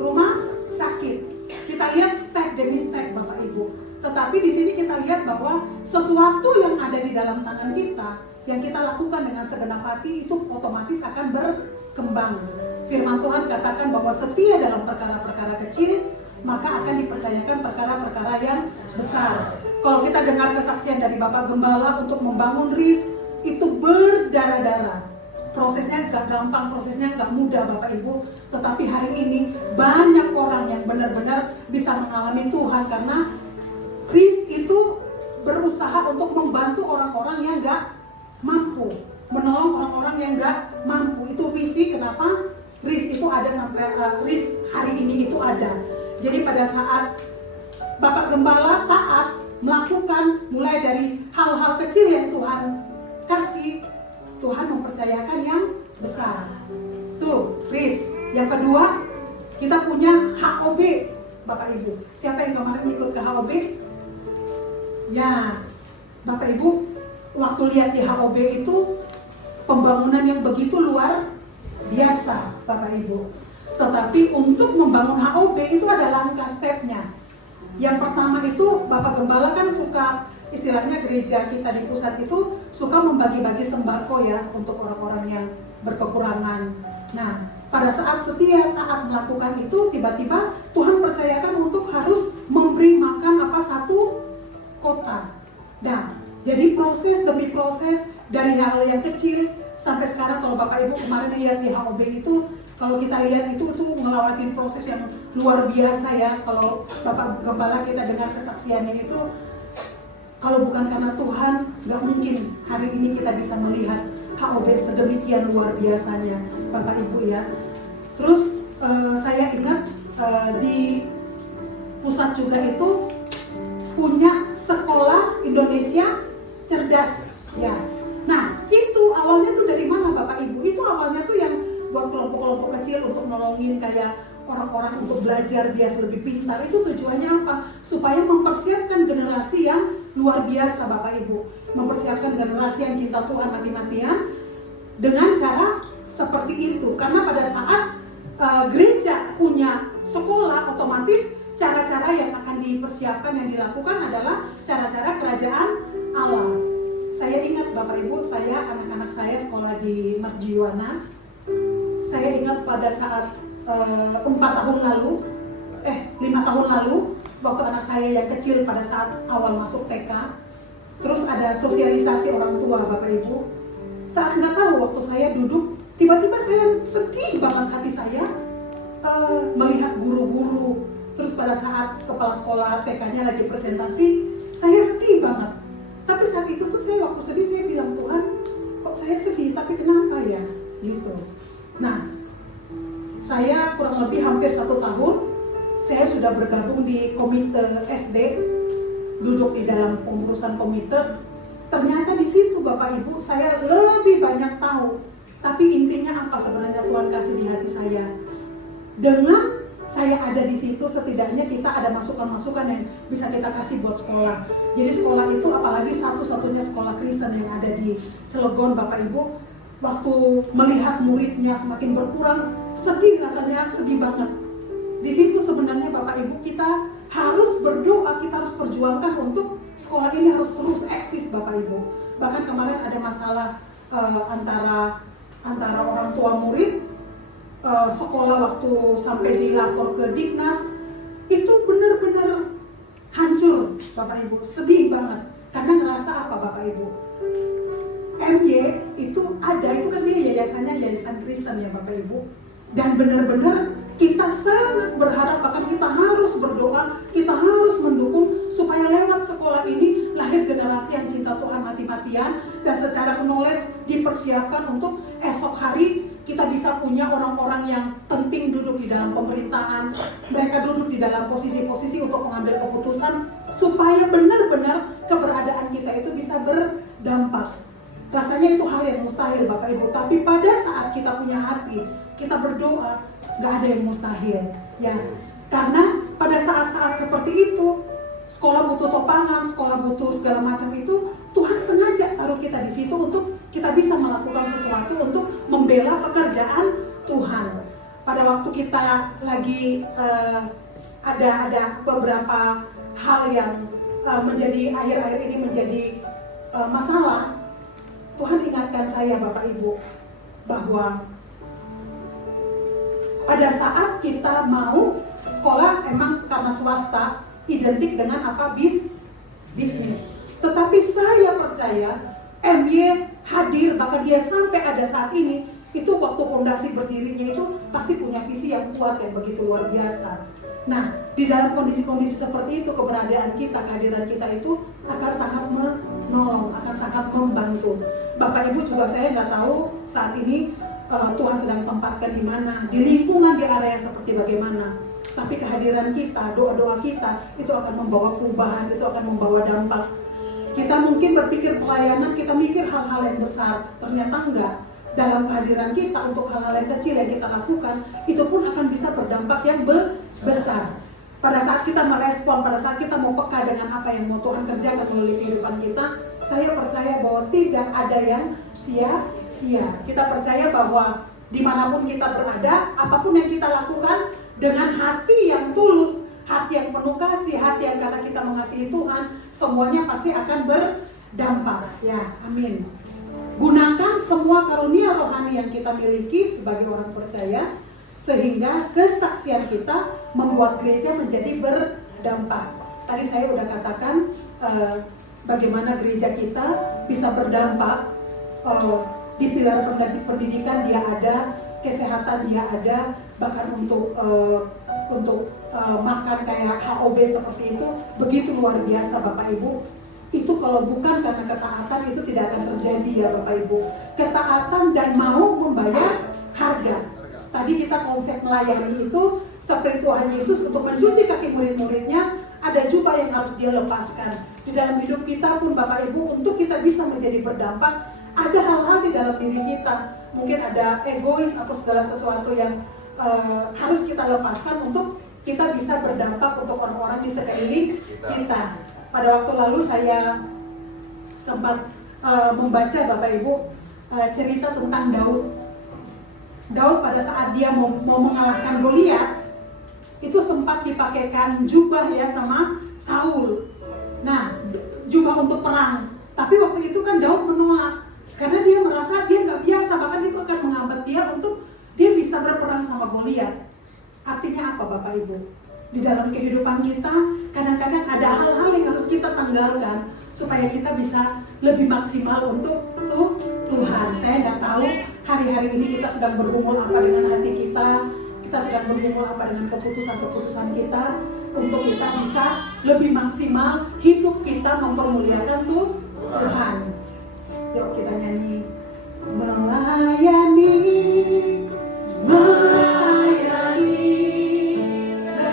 rumah sakit. Kita lihat step demi step Bapak Ibu. Tetapi di sini kita lihat bahwa sesuatu yang ada di dalam tangan kita, yang kita lakukan dengan segenap hati, itu otomatis akan berkembang. Firman Tuhan katakan bahwa setia dalam perkara-perkara kecil, maka akan dipercayakan perkara-perkara yang besar. Kalau kita dengar kesaksian dari Bapak Gembala untuk membangun RIS, itu berdarah-darah. Prosesnya gak gampang, prosesnya gak mudah Bapak Ibu. Tetapi hari ini banyak orang yang benar-benar bisa mengalami Tuhan, karena RIS itu berusaha untuk membantu orang-orang yang gak mampu, menolong orang-orang yang gak mampu. Itu visi kenapa RIS itu ada sampai RIS hari ini itu ada. Jadi pada saat Bapak Gembala taat melakukan mulai dari hal-hal kecil yang Tuhan kasih, Tuhan mempercayakan yang besar. Tuh, RIS. Yang kedua, kita punya HOB, Bapak Ibu. Siapa yang kemarin ikut ke HOB? Ya, Bapak Ibu, waktu lihat di HOB itu pembangunan yang begitu luar biasa, Bapak Ibu. Tetapi untuk membangun HOB itu ada langkah stepnya. Yang pertama itu Bapak Gembala kan suka, istilahnya gereja kita di pusat itu suka membagi-bagi sembako ya untuk orang-orang yang berkekurangan. Nah, pada saat setia taat melakukan itu, tiba-tiba Tuhan percayakan untuk harus memberi makan satu kota. Nah, jadi proses demi proses dari hal yang kecil sampai sekarang. Kalau Bapak Ibu kemarin lihat di HOB itu, kalau kita lihat itu ngelewatin proses yang luar biasa ya. Kalau Bapak Gembala kita dengar kesaksiannya itu, kalau bukan karena Tuhan, nggak mungkin hari ini kita bisa melihat HOB sedemikian luar biasanya, Bapak Ibu ya. Terus saya ingat di pusat juga itu punya sekolah Indonesia cerdas ya. Nah, itu awalnya tuh dari mana Bapak Ibu? Itu awalnya tuh yang buat kelompok-kelompok kecil untuk nolongin kayak orang-orang untuk belajar biar lebih pintar. Itu tujuannya apa? Supaya mempersiapkan generasi yang luar biasa Bapak Ibu. Mempersiapkan generasi yang cinta Tuhan mati-matian dengan cara seperti itu. Karena pada saat gereja punya sekolah, otomatis cara-cara yang akan dipersiapkan, yang dilakukan adalah cara-cara kerajaan Allah. Saya ingat Bapak Ibu, anak-anak saya sekolah di Marjiwana. Saya ingat pada saat 5 tahun lalu, waktu anak saya yang kecil pada saat awal masuk TK, terus ada sosialisasi orang tua Bapak Ibu. Saat nggak tahu, waktu saya duduk, tiba-tiba saya sedih banget hati saya melihat guru-guru. Terus pada saat kepala sekolah TK-nya lagi presentasi, saya sedih banget. Tapi saat itu tuh waktu sedih saya bilang, Tuhan, kok saya sedih, tapi kenapa ya? Gitu. Nah, saya kurang lebih hampir 1 tahun, saya sudah bergabung di komite SD, duduk di dalam pengurusan komite. Ternyata di situ Bapak Ibu, saya lebih banyak tahu. Tapi intinya apa sebenarnya Tuhan kasih di hati saya? Dengan saya ada di situ, setidaknya kita ada masukan-masukan yang bisa kita kasih buat sekolah. Jadi sekolah itu apalagi satu-satunya sekolah Kristen yang ada di Cilegon Bapak Ibu. Waktu melihat muridnya semakin berkurang, sedih rasanya, sedih banget. Di situ sebenarnya Bapak Ibu, kita harus berdoa, kita harus perjuangkan untuk sekolah ini harus terus eksis Bapak Ibu. Bahkan kemarin ada masalah antara orang tua murid, sekolah waktu sampai dilapor ke Diknas, itu benar-benar hancur Bapak Ibu, sedih banget. Karena ngerasa apa Bapak Ibu? MY itu ada, itu kan dia yayasannya yayasan Kristen ya Bapak Ibu. Dan benar-benar kita sangat berharap, bahkan kita harus berdoa, kita harus mendukung supaya lewat sekolah ini lahir generasi yang cinta Tuhan mati-matian dan secara knowledge dipersiapkan untuk esok hari kita bisa punya orang-orang yang penting duduk di dalam pemerintahan, mereka duduk di dalam posisi-posisi untuk mengambil keputusan supaya benar-benar keberadaan kita itu bisa berdampak. Rasanya itu hal yang mustahil Bapak Ibu, tapi pada saat kita punya hati, kita berdoa, gak ada yang mustahil ya. Karena pada saat-saat seperti itu, sekolah butuh topangan, sekolah butuh segala macam itu, Tuhan sengaja taruh kita di situ untuk kita bisa melakukan sesuatu untuk membela pekerjaan Tuhan. Pada waktu kita lagi ada beberapa hal yang menjadi akhir-akhir ini menjadi masalah, Tuhan ingatkan saya Bapak Ibu bahwa pada saat kita mau sekolah emang karena swasta identik dengan apa? Bisnis. Tetapi saya percaya MY hadir, bahkan dia sampai ada saat ini, itu waktu fondasi berdirinya itu pasti punya visi yang kuat yang begitu luar biasa. Nah, di dalam kondisi-kondisi seperti itu, keberadaan kita, kehadiran kita itu akan sangat menolong, akan sangat membantu. Bapak Ibu juga saya nggak tahu saat ini Tuhan sedang tempatkan di mana, di lingkungan, di area seperti bagaimana. Tapi kehadiran kita, doa-doa kita itu akan membawa perubahan, itu akan membawa dampak. Kita mungkin berpikir pelayanan, kita mikir hal-hal yang besar, ternyata enggak. Dalam kehadiran kita untuk hal-hal yang kecil yang kita lakukan, itu pun akan bisa berdampak yang besar. Pada saat kita merespon, pada saat kita mau peka dengan apa yang mau Tuhan kerjakan melalui kehidupan kita, saya percaya bahwa tidak ada yang sia-sia. Kita percaya bahwa dimanapun kita berada, apapun yang kita lakukan dengan hati yang tulus, hati yang penuh kasih, hati yang karena kita mengasihi Tuhan, semuanya pasti akan berdampak. Ya, amin. Gunakan semua karunia rohani yang kita miliki sebagai orang percaya, sehingga kesaksian kita membuat gereja menjadi berdampak. Tadi saya udah katakan bagaimana gereja kita bisa berdampak. Di pilar pendidikan dia ada, kesehatan dia ada, bahkan untuk makan kayak HOB seperti itu begitu luar biasa Bapak Ibu. Itu kalau bukan karena ketaatan itu tidak akan terjadi ya Bapak Ibu. Ketaatan dan mau membayar harga. Tadi kita konsep melayani itu seperti Tuhan Yesus untuk mencuci kaki murid-muridnya, ada jubah yang harus dia lepaskan. Di dalam hidup kita pun Bapak Ibu, untuk kita bisa menjadi berdampak, ada hal-hal di dalam diri kita. Mungkin ada egois atau segala sesuatu yang harus kita lepaskan untuk kita bisa berdampak untuk orang-orang di sekeliling kita. Pada waktu lalu saya sempat membaca Bapak Ibu cerita tentang Daud. Daud pada saat dia mau mengalahkan Goliat itu sempat dipakaikan jubah ya sama Saul. Nah, jubah untuk perang. Tapi waktu itu kan Daud menolak karena dia merasa dia nggak biasa, bahkan itu akan menghambat dia untuk dia bisa berperang sama Goliat. Artinya apa Bapak Ibu? Di dalam kehidupan kita kadang-kadang ada hal-hal yang harus kita tanggalkan supaya kita bisa lebih maksimal untuk Tuhan. Saya nggak tahu hari-hari ini kita sedang bergumul apa dengan hati kita sedang bergumul apa dengan keputusan-keputusan kita untuk kita bisa lebih maksimal hidup kita mempermuliakan Tuhan. Yuk kita nyanyi. Melayani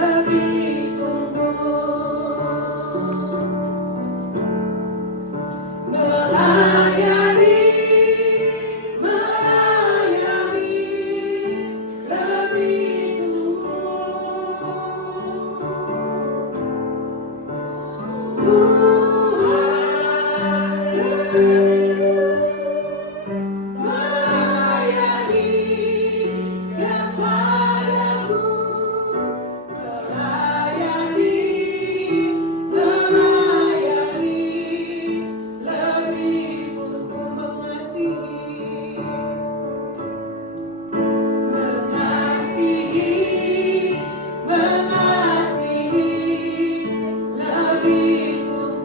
lebih sungguh, melayani lebih sungguh. Mengasihi lebih sungguh.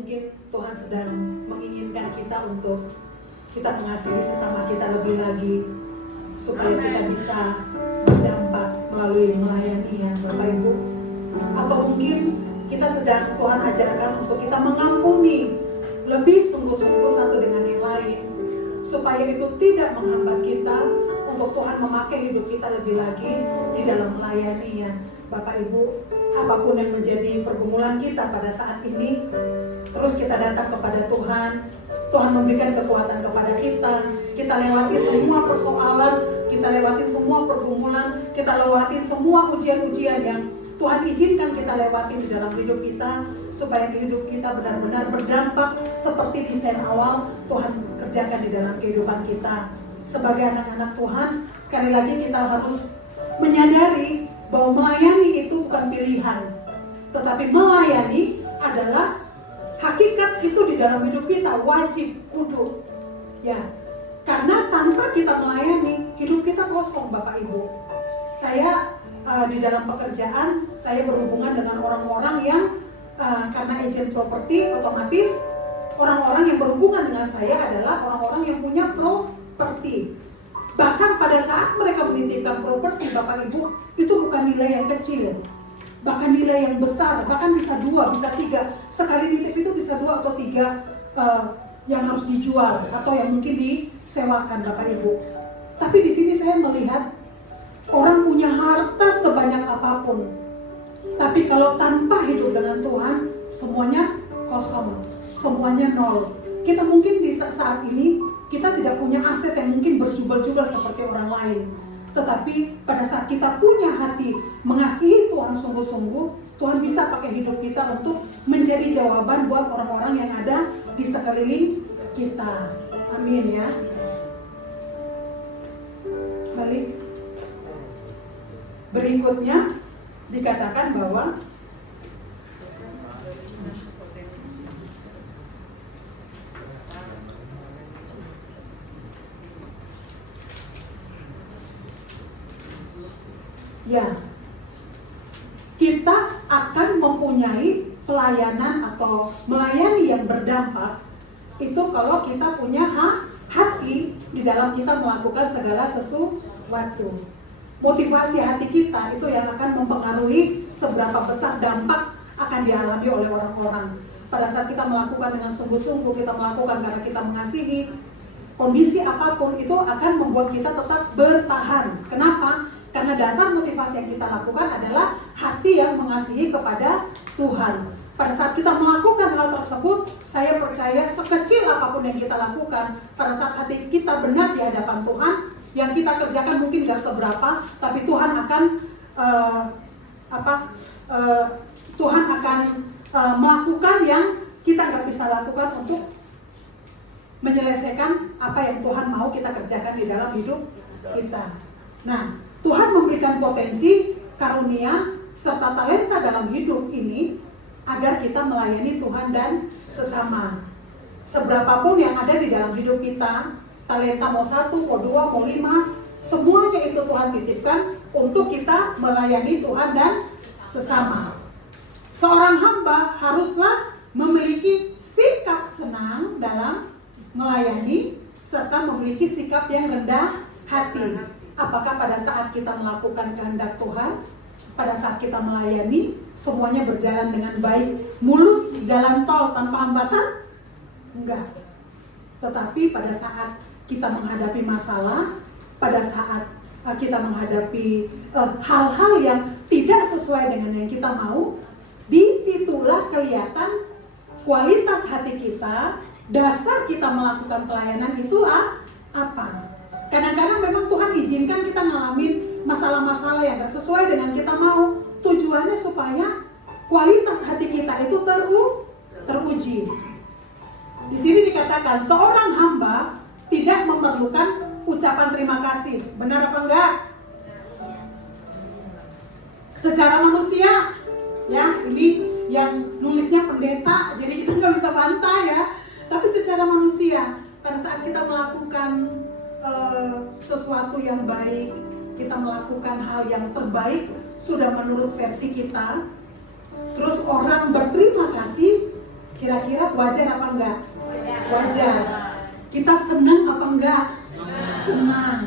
mungkin Tuhan sedang menginginkan kita untuk kita mengasihi sesama kita lebih lagi, supaya kita bisa berdampak melalui melayani Bapak Ibu. Atau mungkin kita sedang Tuhan ajarkan untuk kita mengampuni lebih sungguh-sungguh satu dengan yang lain, supaya itu tidak menghambat kita untuk Tuhan memakai hidup kita lebih lagi di dalam melayani Bapak Ibu. Apapun yang menjadi pergumulan kita pada saat ini, terus kita datang kepada Tuhan. Tuhan memberikan kekuatan kepada kita. Kita lewati semua persoalan, kita lewati semua pergumulan, kita lewati semua ujian-ujian yang Tuhan izinkan kita lewati di dalam hidup kita, supaya hidup kita benar-benar berdampak seperti desain awal Tuhan kerjakan di dalam kehidupan kita. Sebagai anak-anak Tuhan, sekali lagi kita harus menyadari bahwa melayani itu bukan pilihan, tetapi melayani adalah hakikat itu di dalam hidup kita, wajib, kudu. Ya, karena tanpa kita melayani, hidup kita kosong, Bapak Ibu. Saya di dalam pekerjaan, saya berhubungan dengan orang-orang yang karena agent properti, otomatis orang-orang yang berhubungan dengan saya adalah orang-orang yang punya properti. Bahkan pada saat mereka menitipkan properti, Bapak Ibu, itu bukan nilai yang kecil, bahkan nilai yang besar, bahkan bisa 2, bisa 3. Sekali nitip itu bisa 2 atau 3 yang harus dijual atau yang mungkin disewakan, Bapak Ibu. Tapi di sini saya melihat orang punya harta sebanyak apapun, tapi kalau tanpa hidup dengan Tuhan, semuanya kosong, semuanya nol. Kita mungkin di saat ini kita tidak punya aset yang mungkin berjubel-jubel seperti orang lain, tetapi pada saat kita punya hati mengasihi Tuhan sungguh-sungguh, Tuhan bisa pakai hidup kita untuk menjadi jawaban buat orang-orang yang ada di sekeliling kita. Amin ya. Balik. Berikutnya dikatakan bahwa ya, kita akan mempunyai pelayanan atau melayani yang berdampak itu kalau kita punya hati di dalam kita melakukan segala sesuatu. Motivasi hati kita itu yang akan mempengaruhi seberapa besar dampak akan dialami oleh orang-orang. Pada saat kita melakukan dengan sungguh-sungguh, kita melakukan karena kita mengasihi, kondisi apapun itu akan membuat kita tetap bertahan. Kenapa? Karena dasar motivasi yang kita lakukan adalah hati yang mengasihi kepada Tuhan. Pada saat kita melakukan hal tersebut, saya percaya sekecil apapun yang kita lakukan, pada saat hati kita benar di hadapan Tuhan, yang kita kerjakan mungkin gak seberapa, tapi Tuhan akan Tuhan akan melakukan yang kita gak bisa lakukan untuk menyelesaikan apa yang Tuhan mau kita kerjakan di dalam hidup kita. Nah, Tuhan memberikan potensi, karunia, serta talenta dalam hidup ini agar kita melayani Tuhan dan sesama. Seberapapun yang ada di dalam hidup kita, talenta mau 1, mau 2, mau 5, semuanya itu Tuhan titipkan untuk kita melayani Tuhan dan sesama. Seorang hamba haruslah memiliki sikap senang dalam melayani serta memiliki sikap yang rendah hati. Apakah pada saat kita melakukan kehendak Tuhan, pada saat kita melayani, semuanya berjalan dengan baik, mulus jalan tol tanpa hambatan? Enggak. Tetapi pada saat kita menghadapi masalah, pada saat kita menghadapi hal-hal yang tidak sesuai dengan yang kita mau, disitulah kelihatan kualitas hati kita, dasar kita melakukan pelayanan itu apa. Kadang-kadang memang Tuhan izinkan kita ngalamin masalah-masalah yang gak sesuai dengan kita mau. Tujuannya supaya kualitas hati kita itu teruji. Di sini dikatakan seorang hamba tidak memerlukan ucapan terima kasih. Benar apa enggak? Secara manusia, ya ini yang nulisnya pendeta, jadi kita nggak bisa bantah ya. Tapi secara manusia, pada saat kita melakukan sesuatu yang baik, kita melakukan hal yang terbaik sudah menurut versi kita, terus orang berterima kasih, kira-kira kira-kira wajar apa enggak? Wajar. Kita senang apa enggak? Senang.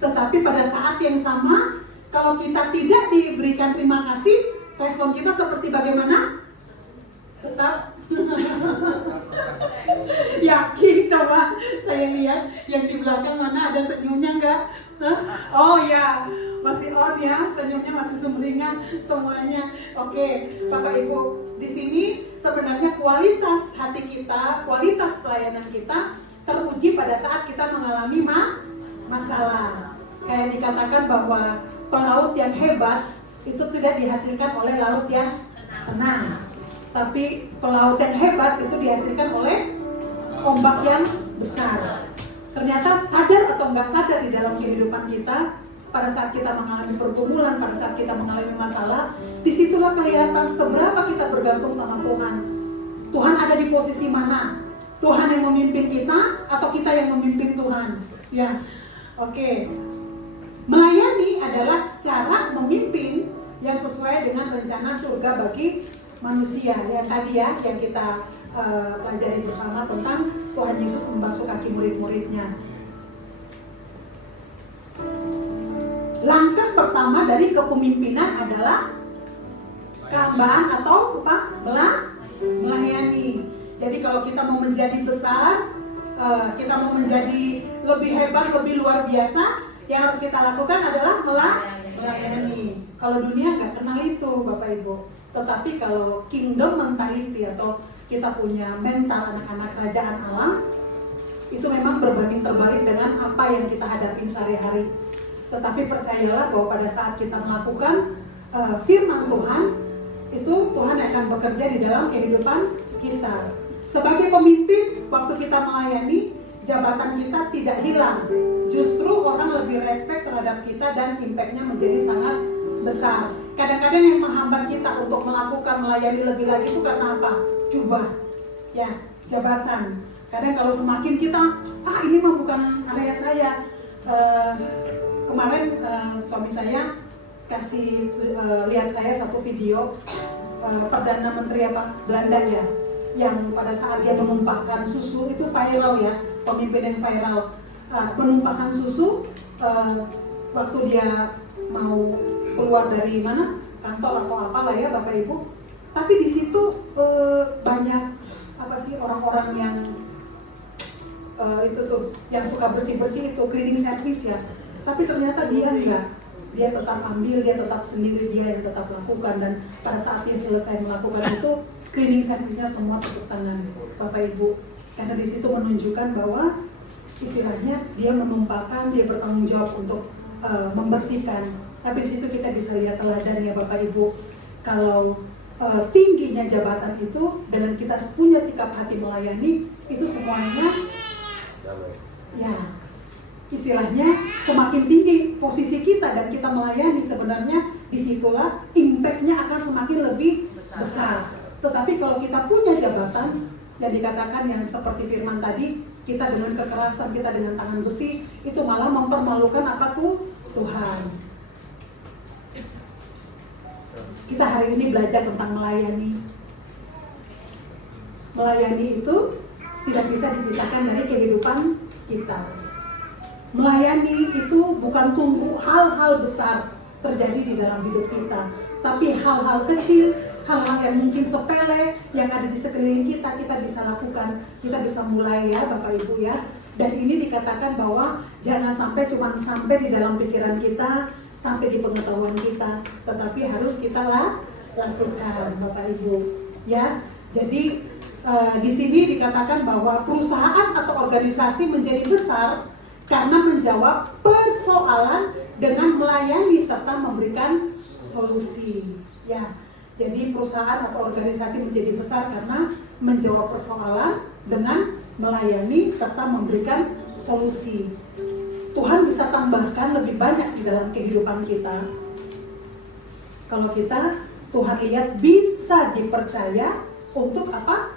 Tetapi pada saat yang sama, kalau kita tidak diberikan terima kasih, respon kita seperti bagaimana? Tetap yakin. Coba saya lihat yang di belakang mana ada senyumnya enggak? Hah? Oh ya, masih on ya, senyumnya masih sumringah semuanya. Oke, Bapak Ibu, di sini sebenarnya kualitas hati kita, kualitas pelayanan kita teruji pada saat kita mengalami masalah. Kayak dikatakan bahwa pelaut yang hebat itu tidak dihasilkan oleh laut yang tenang, tapi pelaut yang hebat itu dihasilkan oleh ombak yang besar. Ternyata sadar atau nggak sadar di dalam kehidupan kita, pada saat kita mengalami pergumulan, pada saat kita mengalami masalah, disitulah kelihatan seberapa kita bergantung sama Tuhan. Tuhan ada di posisi mana? Tuhan yang memimpin kita atau kita yang memimpin Tuhan? Ya, oke. Melayani adalah cara memimpin yang sesuai dengan rencana surga bagi manusia. Yang tadi ya, yang kita pelajari bersama tentang Tuhan Yesus membasuh kaki murid-muridnya. Langkah pertama dari kepemimpinan adalah kehambaan atau apa? Melayani. Jadi kalau kita mau menjadi besar, kita mau menjadi lebih hebat, lebih luar biasa, yang harus kita lakukan adalah melayani. Kalau dunia nggak kenal itu, Bapak Ibu. Tetapi kalau kingdom mentality atau kita punya mental anak-anak kerajaan Allah, itu memang berbanding terbalik dengan apa yang kita hadapi sehari-hari. Tetapi percayalah bahwa pada saat kita melakukan firman Tuhan, itu Tuhan akan bekerja di dalam kehidupan kita. Sebagai pemimpin, waktu kita melayani, jabatan kita tidak hilang. Justru orang lebih respect terhadap kita dan impact-nya menjadi sangat besar. Kadang-kadang yang menghambat kita untuk melakukan melayani lebih lagi itu karena apa? Jubah, ya, jabatan. Kadang kalau semakin kita, ini mah bukan area saya. Kemarin suami saya kasih lihat saya satu video Perdana Menteri Belanda ya, yang pada saat dia menumpahkan susu itu viral ya, pemimpin yang viral. Menumpahkan susu waktu dia mau keluar dari mana, kantor atau apalah ya Bapak Ibu. Tapi di situ banyak orang-orang yang itu tuh yang suka bersih-bersih itu, cleaning service ya. Tapi ternyata dia enggak. Dia tetap ambil, dia tetap sendiri, dia yang tetap lakukan. Dan pada saat dia selesai melakukan itu, cleaning service-nya semua tepuk tangan Bapak Ibu. Karena di situ menunjukkan bahwa istilahnya dia menumpahkan, dia bertanggung jawab untuk membersihkan. Tapi di situ kita bisa lihat teladan ya Bapak Ibu. Kalau tingginya jabatan itu dengan kita punya sikap hati melayani, itu semuanya ya istilahnya semakin tinggi posisi kita dan kita melayani, sebenarnya disitulah impact-nya akan semakin lebih besar. Tetapi kalau kita punya jabatan yang dikatakan yang seperti firman tadi, kita dengan kekerasan, kita dengan tangan besi, itu malah mempermalukan apa tuh? Tuhan. Kita hari ini belajar tentang melayani. Melayani itu tidak bisa dipisahkan dari kehidupan kita. Melayani itu bukan tunggu hal-hal besar terjadi di dalam hidup kita, tapi hal-hal kecil, hal-hal yang mungkin sepele yang ada di sekeliling kita, kita bisa lakukan, kita bisa mulai ya Bapak Ibu ya. Dan ini dikatakan bahwa jangan sampai cuma sampai di dalam pikiran kita, sampai di pengetahuan kita, tetapi harus kita lakukan Bapak Ibu ya. Jadi di sini dikatakan bahwa perusahaan atau organisasi menjadi besar karena menjawab persoalan dengan melayani serta memberikan solusi ya. Jadi perusahaan atau organisasi menjadi besar karena menjawab persoalan dengan melayani serta memberikan solusi. Tuhan bisa tambahkan lebih banyak di dalam kehidupan kita kalau kita, Tuhan lihat bisa dipercaya untuk apa?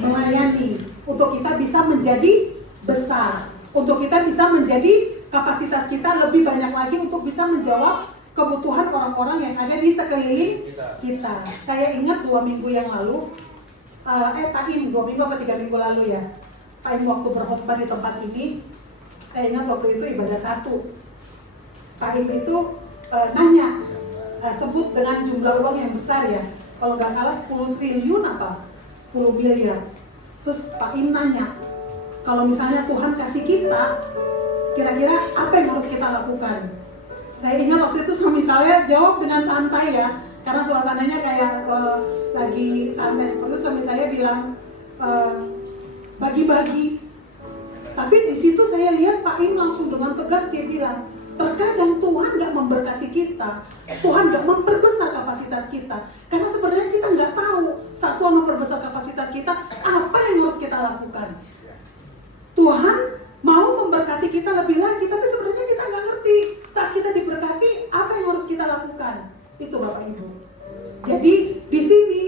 Melayani, untuk kita bisa menjadi besar, untuk kita bisa menjadi kapasitas kita lebih banyak lagi untuk bisa menjawab kebutuhan orang-orang yang ada di sekeliling kita. Saya ingat 2 minggu yang lalu Pak Im 2 minggu atau 3 minggu lalu ya, Pak Im waktu berkhotbah di tempat ini, saya ingat waktu itu ibadah 1. Pak Im itu nanya, sebut dengan jumlah uang yang besar ya, kalau nggak salah 10 triliun apa 10 miliar. Terus Pak Im nanya, kalau misalnya Tuhan kasih kita, kira-kira apa yang harus kita lakukan? Saya ingat waktu itu suami saya jawab dengan santai ya, karena suasananya kayak lagi santai seperti itu. Suami saya bilang bagi-bagi. Tapi di situ saya lihat Pak Im langsung dengan tegas dia bilang, terkadang Tuhan nggak memberkati kita, Tuhan nggak memperbesar kapasitas kita, karena sebenarnya kita nggak tahu saat Tuhan memperbesar kapasitas kita, apa yang harus kita lakukan. Tuhan mau memberkati kita lebih lagi, tapi sebenarnya kita nggak ngerti saat kita diberkati apa yang harus kita lakukan. Itu Bapak Ibu. Jadi di sini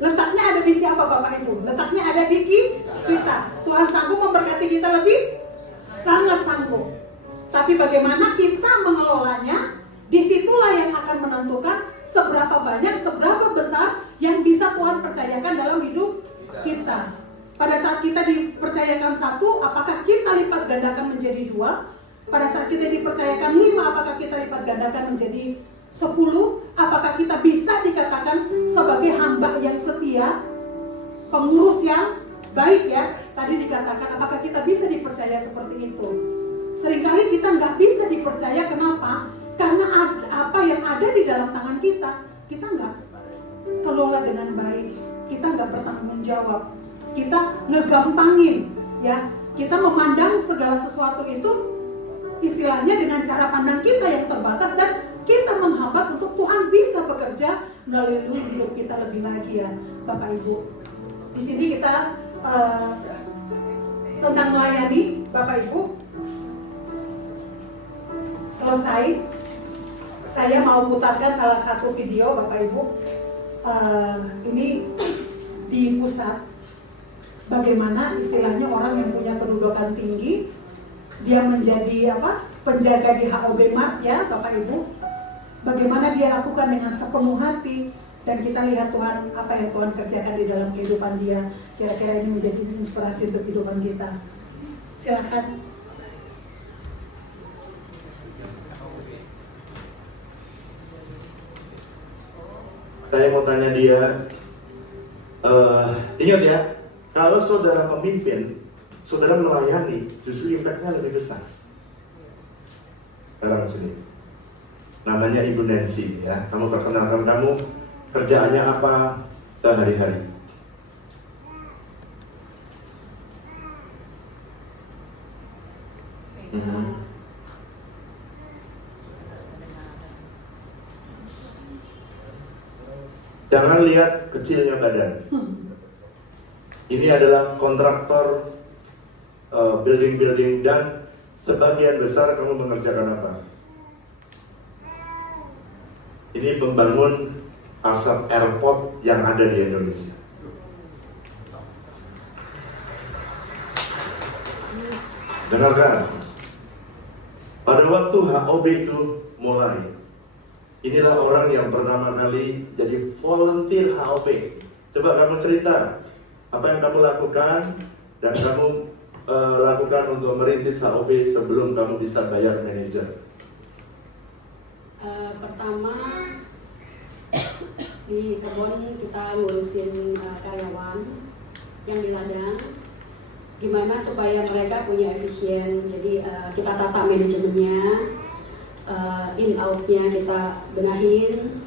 letaknya ada di siapa Bapak Ibu? Letaknya ada di kita. Tuhan sanggup memberkati kita lebih, sangat sanggup. Tapi bagaimana kita mengelolanya, disitulah yang akan menentukan seberapa banyak, seberapa besar yang bisa Tuhan percayakan dalam hidup kita. Pada saat kita dipercayakan 1, apakah kita lipat gandakan menjadi 2? Pada saat kita dipercayakan 5, apakah kita lipat gandakan menjadi 10? Apakah kita bisa dikatakan sebagai hamba yang setia, pengurus yang baik ya? Tadi dikatakan, apakah kita bisa dipercaya seperti itu? Seringkali kita nggak bisa dipercaya, kenapa? Karena apa yang ada di dalam tangan kita nggak kelola dengan baik, kita nggak bertanggung jawab, kita ngegampangin, ya, kita memandang segala sesuatu itu istilahnya dengan cara pandang kita yang terbatas, dan kita menghambat untuk Tuhan bisa bekerja melalui hidup kita lebih lagi ya, Bapak Ibu. Di sini kita tentang melayani, Bapak Ibu. Selesai, saya mau putarkan salah satu video Bapak Ibu. Ini di pusat, bagaimana istilahnya orang yang punya kedudukan tinggi, dia menjadi penjaga di HOB Mart ya Bapak Ibu. Bagaimana dia lakukan dengan sepenuh hati, dan kita lihat Tuhan, apa yang Tuhan kerjakan di dalam kehidupan dia. Kira-kira ini menjadi inspirasi untuk kehidupan kita. Silakan. Saya mau tanya dia, ingat ya, kalau saudara memimpin, saudara melayani, justru impact-nya lebih besar. Sekarang sini, namanya Ibu Nancy ya, kamu perkenalkan kamu kerjaannya apa sehari-hari? Jangan lihat kecilnya badan. Ini adalah kontraktor building-building, dan sebagian besar kamu mengerjakan apa? Ini membangun fasad airport yang ada di Indonesia. Dengarkan, pada waktu HOB itu mulai, inilah orang yang pertama kali jadi volunteer HOB. Coba kamu cerita apa yang kamu lakukan dan kamu lakukan untuk merintis HOB sebelum kamu bisa bayar manajer. Pertama di kebun kita ngurusin karyawan yang di ladang, gimana supaya mereka punya efisien. Jadi kita tata manajemennya, in outnya kita benahin,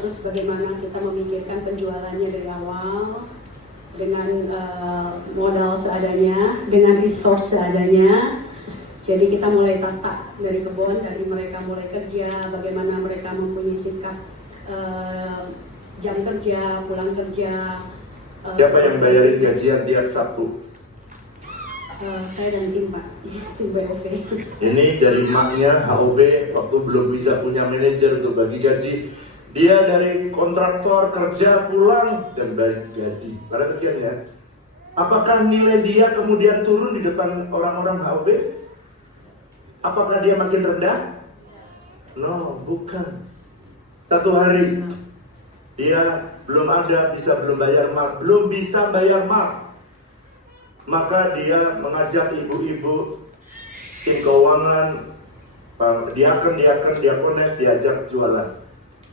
terus bagaimana kita memikirkan penjualannya dari awal dengan modal seadanya, dengan resource seadanya. Jadi kita mulai tata dari kebun, dari mereka mulai kerja, bagaimana mereka mempunyai sikap jam kerja, pulang kerja. Siapa yang bayarin gajian tiap Sabtu? Saya dan tim Pak, tim BOV. Ini dari maknya HOB waktu belum bisa punya manajer untuk bagi gaji. Dia dari kontraktor kerja pulang dan bagi gaji. Perhatikan ya. Apakah nilai dia kemudian turun di depan orang-orang HOB? Apakah dia makin rendah? No, bukan. Satu hari dia belum ada, belum bayar mark, belum bisa bayar mark. Maka dia mengajak ibu-ibu, tim keuangan, diakones diajak jualan.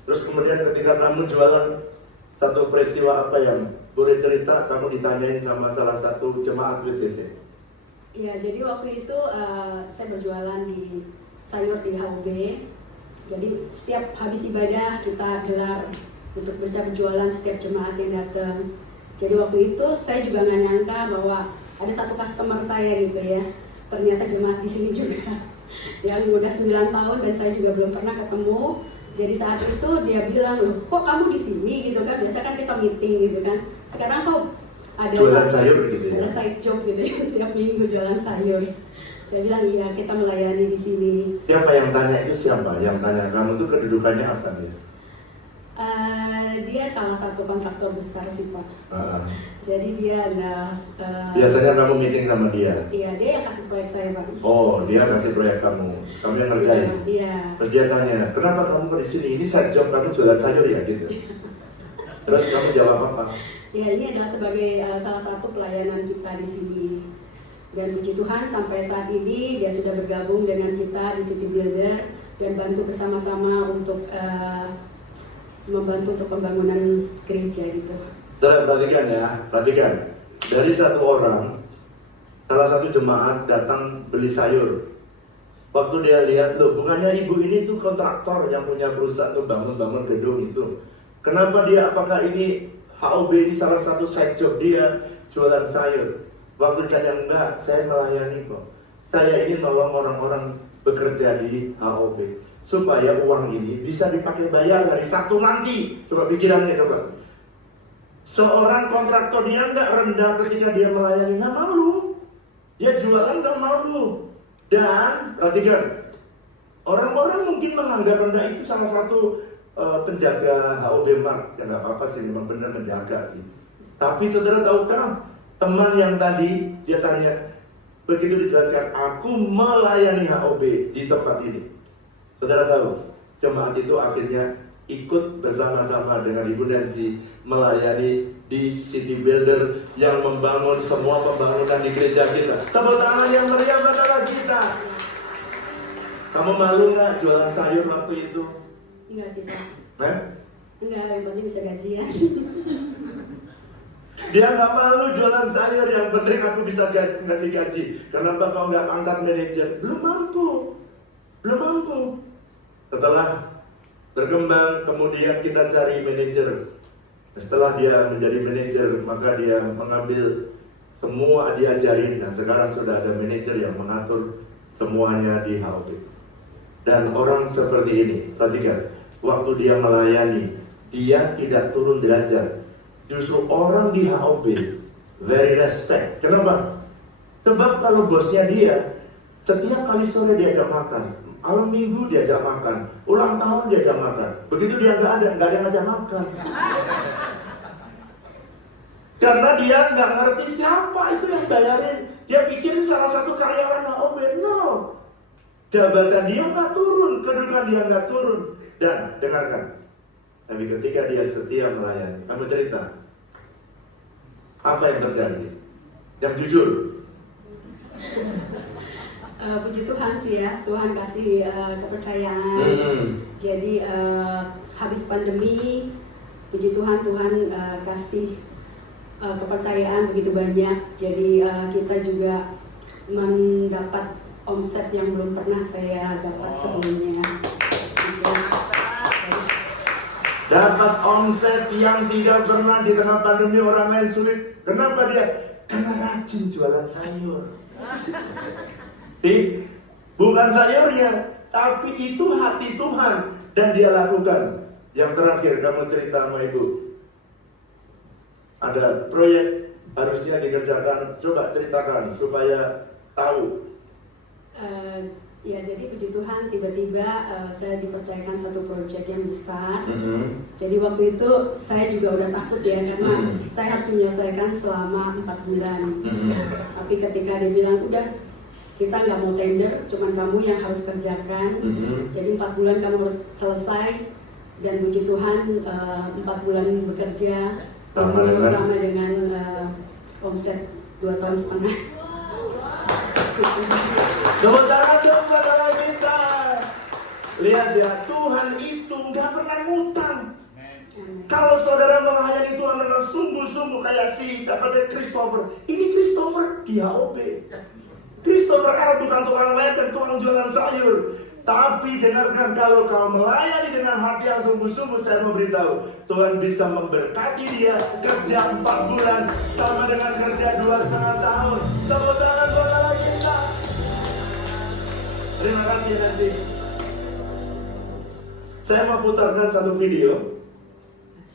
Terus kemudian ketika kamu jualan, satu peristiwa apa yang boleh cerita, kamu ditanyain sama salah satu jemaat WTC? Iya, jadi waktu itu saya berjualan di sayur di HOB. Jadi setiap habis ibadah kita gelar untuk bisa berjualan setiap jemaat yang datang. Jadi waktu itu saya juga nggak nyangka bahwa ada satu customer saya gitu ya. Ternyata jemaat di sini juga yang udah 9 tahun dan saya juga belum pernah ketemu. Jadi saat itu dia bilang, loh kok kamu di sini gitu kan? Biasa kan kita meeting gitu kan. Sekarang kok ada Jualan sayur gitu ya? Ada side job gitu ya, tiap minggu jualan sayur. Saya bilang iya, kita melayani di sini. Siapa yang tanya itu siapa? Yang tanya kamu tuh kedudukannya apa dia? Dia salah satu kontraktor besar sih Pak. Jadi dia ada Biasanya kamu meeting sama dia? Iya, dia yang kasih proyek saya Pak. Oh, dia kasih proyek kamu yang ngerjain? Iya. Terus dia tanya, kenapa kamu di sini? Ini side job kamu jualan sayur ya gitu? Terus kamu jawab apa? Ya, ini adalah sebagai salah satu pelayanan kita di sini. Dan puji Tuhan sampai saat ini dia sudah bergabung dengan kita di City Builder dan bantu bersama-sama untuk membantu untuk pembangunan gereja gitu. Saudara perhatikan ya, perhatikan. Dari satu orang, salah satu jemaat datang beli sayur. Waktu dia lihat, loh bukannya ibu ini tuh kontraktor yang punya perusahaan tuh bangun gedung itu. Kenapa dia, apakah ini HOB ini salah satu side job dia jualan sayur? Waktu ditanya, enggak, saya melayani kok. Saya ini nolong orang-orang bekerja di HOB supaya uang ini bisa dipakai bayar hari Sabtu nanti. Coba pikirannya coba. Seorang kontraktor dia nggak rendah ketika dia melayani, nggak malu. Dia jualan nggak malu. Dan perhatikan, orang-orang mungkin menganggap rendah itu salah satu penjaga HOB Mark. Ya nggak apa-apa sih, memang benar menjaga. Tapi saudara tahukah, teman yang tadi dia tanya, begitu dijelaskan, aku melayani HOB di tempat ini. Saudara tahu, jemaat itu akhirnya ikut bersama-sama dengan Ibu Nancy melayani di City Builder yang membangun semua pembangunan di gereja kita. Tepuk tangan yang meriah buat kita. Kamu malu nggak jualan sayur waktu itu? Enggak sih Pak. Enggak, yang penting bisa gajian. Dia nggak malu jualan sayur, yang penting aku bisa ngasih gaji. Kenapa kau nggak angkat manajer? Belum mampu. Setelah berkembang, kemudian kita cari manajer. Setelah dia menjadi manajer, maka dia mengambil semua diajarin. Nah, sekarang sudah ada manajer yang mengatur semuanya di HOB. Dan orang seperti ini, perhatikan, waktu dia melayani, dia tidak turun derajat. Justru orang di HOB very respect. Kenapa? Sebab kalau bosnya dia, setiap kali sore diajak makan, malam minggu diajak makan, ulang tahun diajak makan. Begitu dia nggak ada yang ngajak makan. Karena dia nggak ngerti siapa itu yang bayarin. Dia pikir salah satu karyawan HOB. No, jabatan dia nggak turun, kedudukan dia nggak turun. Dan dengarkan, tapi ketika dia setia melayani, kamu cerita, apa yang terjadi? Yang jujur. Puji Tuhan sih ya, Tuhan kasih kepercayaan. Jadi habis pandemi, puji Tuhan, Tuhan kasih kepercayaan begitu banyak. Jadi kita juga mendapat omset yang belum pernah saya dapat sebelumnya. Dapat omset yang tidak pernah di tengah pandemi orang lain sulit. Kenapa dia? Karena rajin jualan sayur. See? Bukan sayurnya, tapi itu hati Tuhan dan dia lakukan. Yang terakhir, kamu cerita sama ibu, ada proyek harusnya dikerjakan, coba ceritakan supaya tahu. Ya, jadi puji Tuhan tiba-tiba saya dipercayakan satu proyek yang besar. Jadi waktu itu saya juga udah takut ya, karena saya harus menyelesaikan selama 4 bulan. Tapi ketika dia bilang, udah kita nggak mau tender, cuman kamu yang harus kerjakan. Jadi 4 bulan kamu harus selesai. dan puji Tuhan 4 bulan bekerja Sama dengan? sama dengan omset 2,5 tahun. Tepuk tangan dong buat Allah kita. Lihat ya, Tuhan itu nggak pernah ngutang. Kalau saudara melayani Tuhan dengan sungguh-sungguh kayak siapa dia Christopher. Ini Christopher dia OB. Christopher bukan tukang letek, tukang jualan sayur. Tapi dengarkan, kalau kau melayani dengan hati yang sungguh-sungguh, saya mau beritahu, Tuhan bisa memberkati dia kerja 4 bulan sama dengan kerja 2,5 tahun. Tepuk tangan buat Allah kita. Terima kasih Nancy. Saya mau putarkan satu video.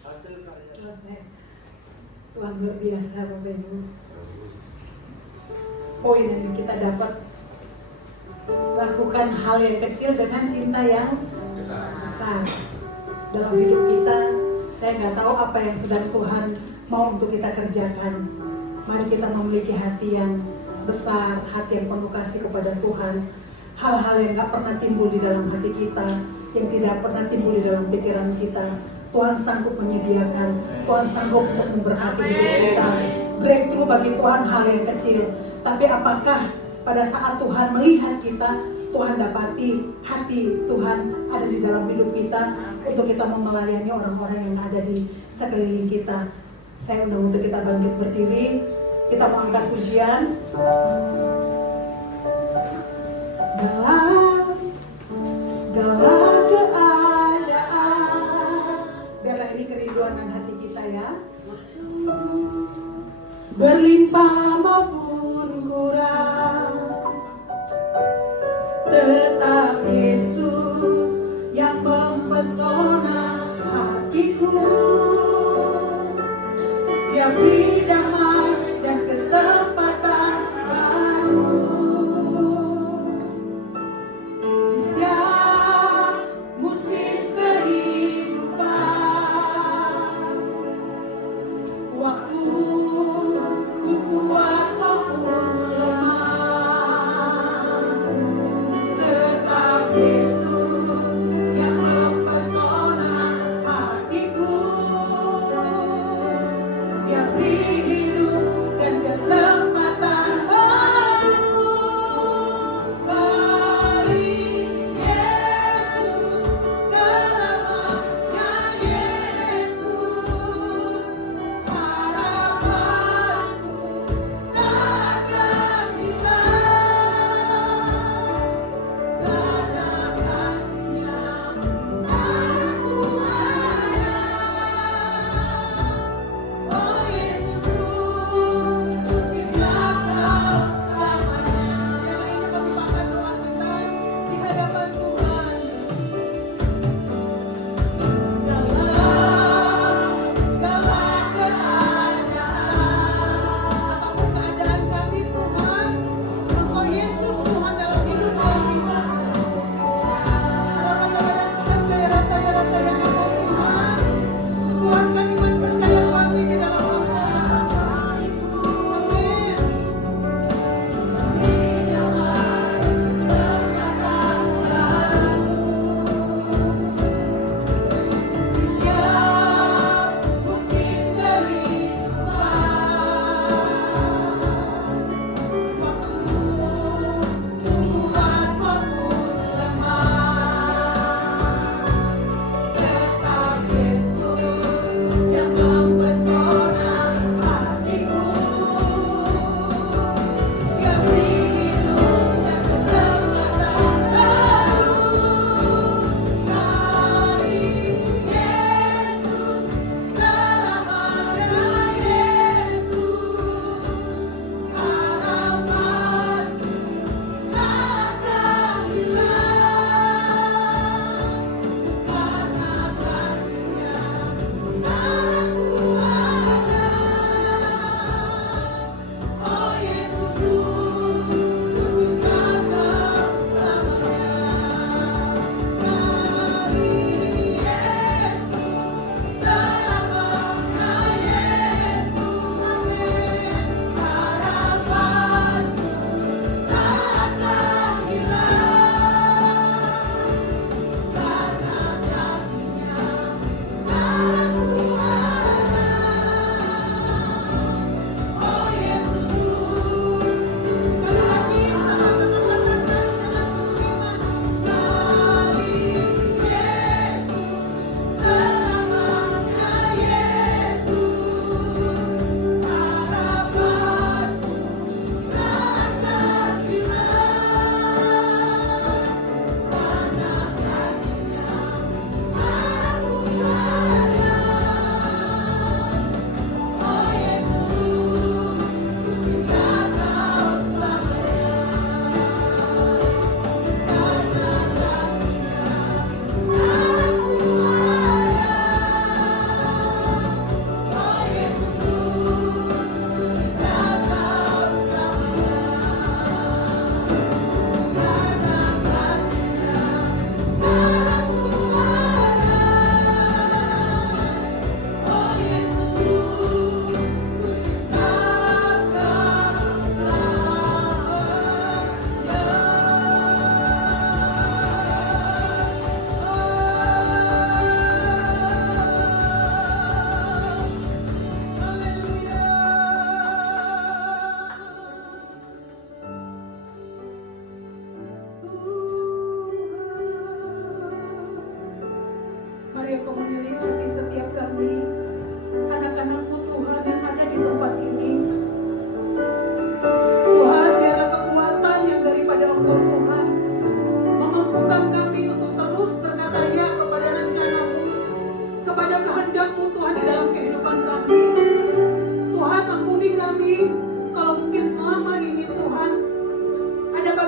Hasil karya. Selesai. Tuhan luar biasa Bapak Ibu. Poin yang kita dapat, lakukan hal yang kecil dengan cinta yang besar. Dalam hidup kita, saya nggak tahu apa yang sedang Tuhan mau untuk kita kerjakan. Mari kita memiliki hati yang besar, hati yang penuh kasih kepada Tuhan. Hal-hal yang nggak pernah timbul di dalam hati kita, yang tidak pernah timbul di dalam pikiran kita, Tuhan sanggup menyediakan, Tuhan sanggup untuk memberkati hidup kita. Breakthrough bagi Tuhan hal yang kecil, tapi apakah pada saat Tuhan melihat kita, Tuhan dapati hati Tuhan ada di dalam hidup kita untuk kita melayani orang-orang yang ada di sekeliling kita. Saya undang untuk kita bangkit berdiri, kita mau angkat pujian. Dalam segala keadaan, biarlah ini kerinduan dan hati kita ya. Berlimpah maupun kurang, tetap Yesus yang mempesona hatiku. Dia beri damai dan kesempatan baru. Di setiap musim kehidupan, waktu ku kuat maupun lemah, tetap Yesus yang mempesona hatiku. Dia beri hidup dan kesempatan baru. Bagi Yesus selamanya, Yesus harapanku takkan hilang. Karena kasih-Nya sangat kuat. Oh Yesus,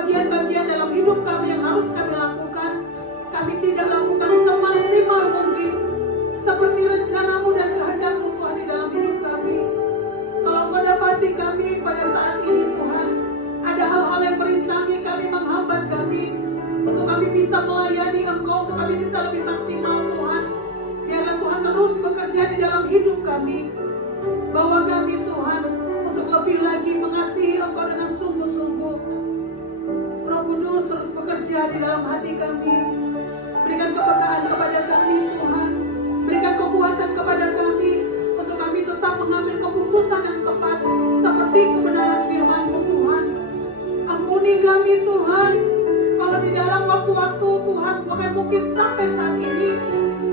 bagian-bagian dalam hidup kami yang harus kami lakukan, kami tidak lakukan semaksimal mungkin seperti rencanamu dan kehendakmu Tuhan di dalam hidup kami. Tolong Kau dapati kami pada saat ini Tuhan, ada hal-hal yang merintangi kami, menghambat kami untuk kami bisa melayani Engkau, untuk kami bisa lebih maksimal Tuhan. Biarlah Tuhan terus bekerja di dalam hidup kami. Bawa kami Tuhan untuk lebih lagi mengasihi Engkau dengan sungguh-sungguh. Roh Kudus terus bekerja di dalam hati kami. Berikan keberkahan kepada kami Tuhan. Berikan kekuatan kepada kami untuk kami tetap mengambil keputusan yang tepat seperti kebenaran firman-Mu Tuhan. Ampuni kami Tuhan, kalau di dalam waktu-waktu Tuhan, bahkan mungkin sampai saat ini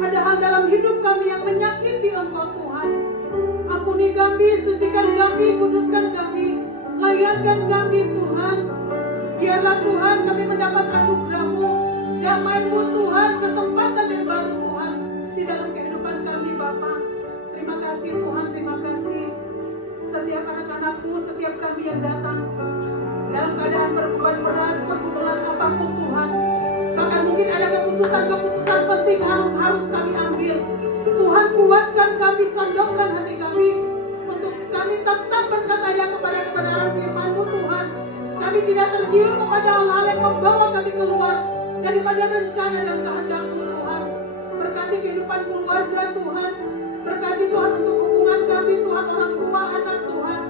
ada hal dalam hidup kami yang menyakiti Engkau Tuhan. Ampuni kami, sucikan kami, kuduskan kami, layankan kami Tuhan. Biarlah Tuhan kami mendapat anugerah-Mu, damai-Mu Tuhan, kesempatan yang baru Tuhan di dalam kehidupan kami Bapa. Terima kasih Tuhan, terima kasih. Setiap anak-anak-Mu, setiap kami yang datang dalam keadaan berbeban berat, pergumulan apapun Tuhan. Bahkan mungkin ada keputusan-keputusan penting harus kami ambil. Tuhan kuatkan kami, condongkan hati kami untuk kami tetap berkata ya kepada kebenaran firman-Mu Tuhan. Kami tidak tergiur kepada hal-hal yang membawa kami keluar daripada rencana dan kehendak-Mu Tuhan. Berkati kehidupan keluarga Tuhan. Berkati Tuhan untuk hubungan kami Tuhan, orang tua, anak Tuhan.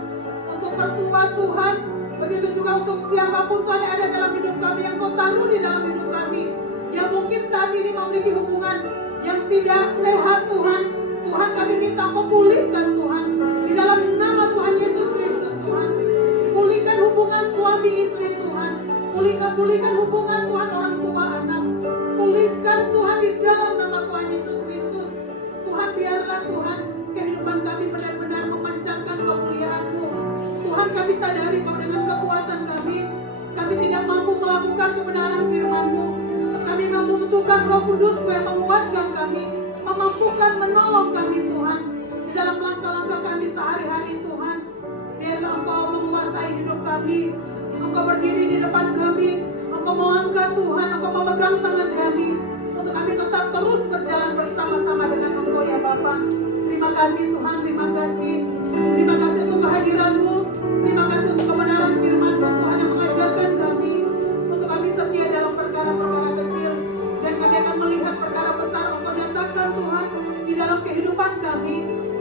Untuk mertua Tuhan. Begitu juga untuk siapapun Tuhan yang ada dalam hidup kami, yang Kau taruh di dalam hidup kami, yang mungkin saat ini memiliki hubungan yang tidak sehat Tuhan. Tuhan kami minta Kau pulihkan Tuhan. Di dalam nama Tuhan Yesus Kristus Tuhan. Pulihkan hubungan suami istri Tuhan. Pulihkan hubungan Tuhan orang tua anak. Pulihkan Tuhan di dalam nama Tuhan Yesus Kristus. Tuhan biarlah Tuhan kehidupan kami benar-benar memancarkan kemuliaan-Mu. Tuhan kami sadari bahwa dengan kekuatan kami tidak mampu melakukan kebenaran firman-Mu. Kami membutuhkan Roh Kudus yang menguatkan kami, memampukan menolong kami Tuhan di dalam langkah-langkah kami sehari-hari Tuhan. Biarlah Engkau menguasai hidup kami, Engkau berdiri di depan kami, Engkau melangkah Tuhan, Engkau memegang tangan kami untuk kami tetap terus berjalan bersama-sama dengan Engkau ya Bapa. Terima kasih Tuhan, terima kasih. Terima kasih untuk kehadiran-Mu. Terima kasih untuk kebenaran firman-Mu Tuhan yang mengajarkan kami untuk kami setia dalam perkara-perkara kecil, dan kami akan melihat perkara besar Engkau nyatakan Tuhan di dalam kehidupan kami.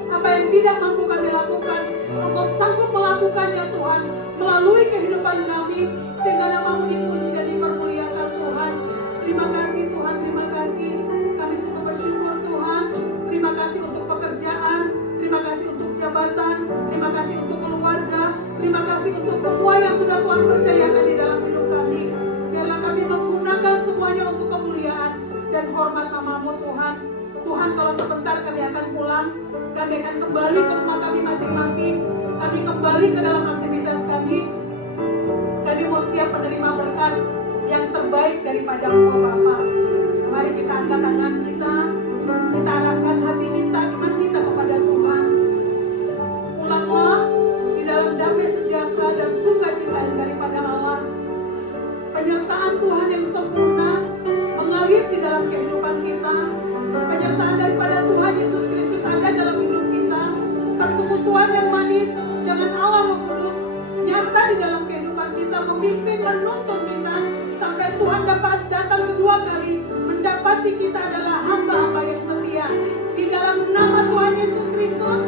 Apa yang tidak mampu kami lakukan, Engkau sanggup melakukannya Tuhan melalui kehidupan kami, sehingga nama-Mu dipuji dan dipermuliakan Tuhan. Terima kasih Tuhan, terima kasih. Kami sungguh bersyukur Tuhan. Terima kasih untuk pekerjaan, terima kasih untuk jabatan, terima kasih untuk keluarga, terima kasih untuk semua yang sudah Tuhan percayakan di dalam hidup kami. Biarlah kami menggunakan semuanya untuk kemuliaan dan hormat nama-Mu Tuhan. Tuhan, kalau sebentar kami akan pulang, kami akan kembali ke rumah kami masing-masing, kami kembali ke dalam aktivitas kami. Kami mau siap menerima berkat yang terbaik daripada Engkau Bapa. Mari kita angkat tangan kita arahkan hati kita, iman kita kepada Tuhan. Pulanglah di dalam damai sejahtera dan sukacita yang daripada Allah. Penyertaan Tuhan yang sempurna mengalir di dalam kehidupan kita. Penyertaan daripada Tuhan Yesus Kristus ada dalam hidup kita. Persekutuan yang manis dengan Allah Roh Kudus nyata di dalam kehidupan kita, memimpin, menuntun kita sampai Tuhan dapat datang kedua kali, mendapati kita adalah hamba-hamba yang setia. Di dalam nama Tuhan Yesus Kristus,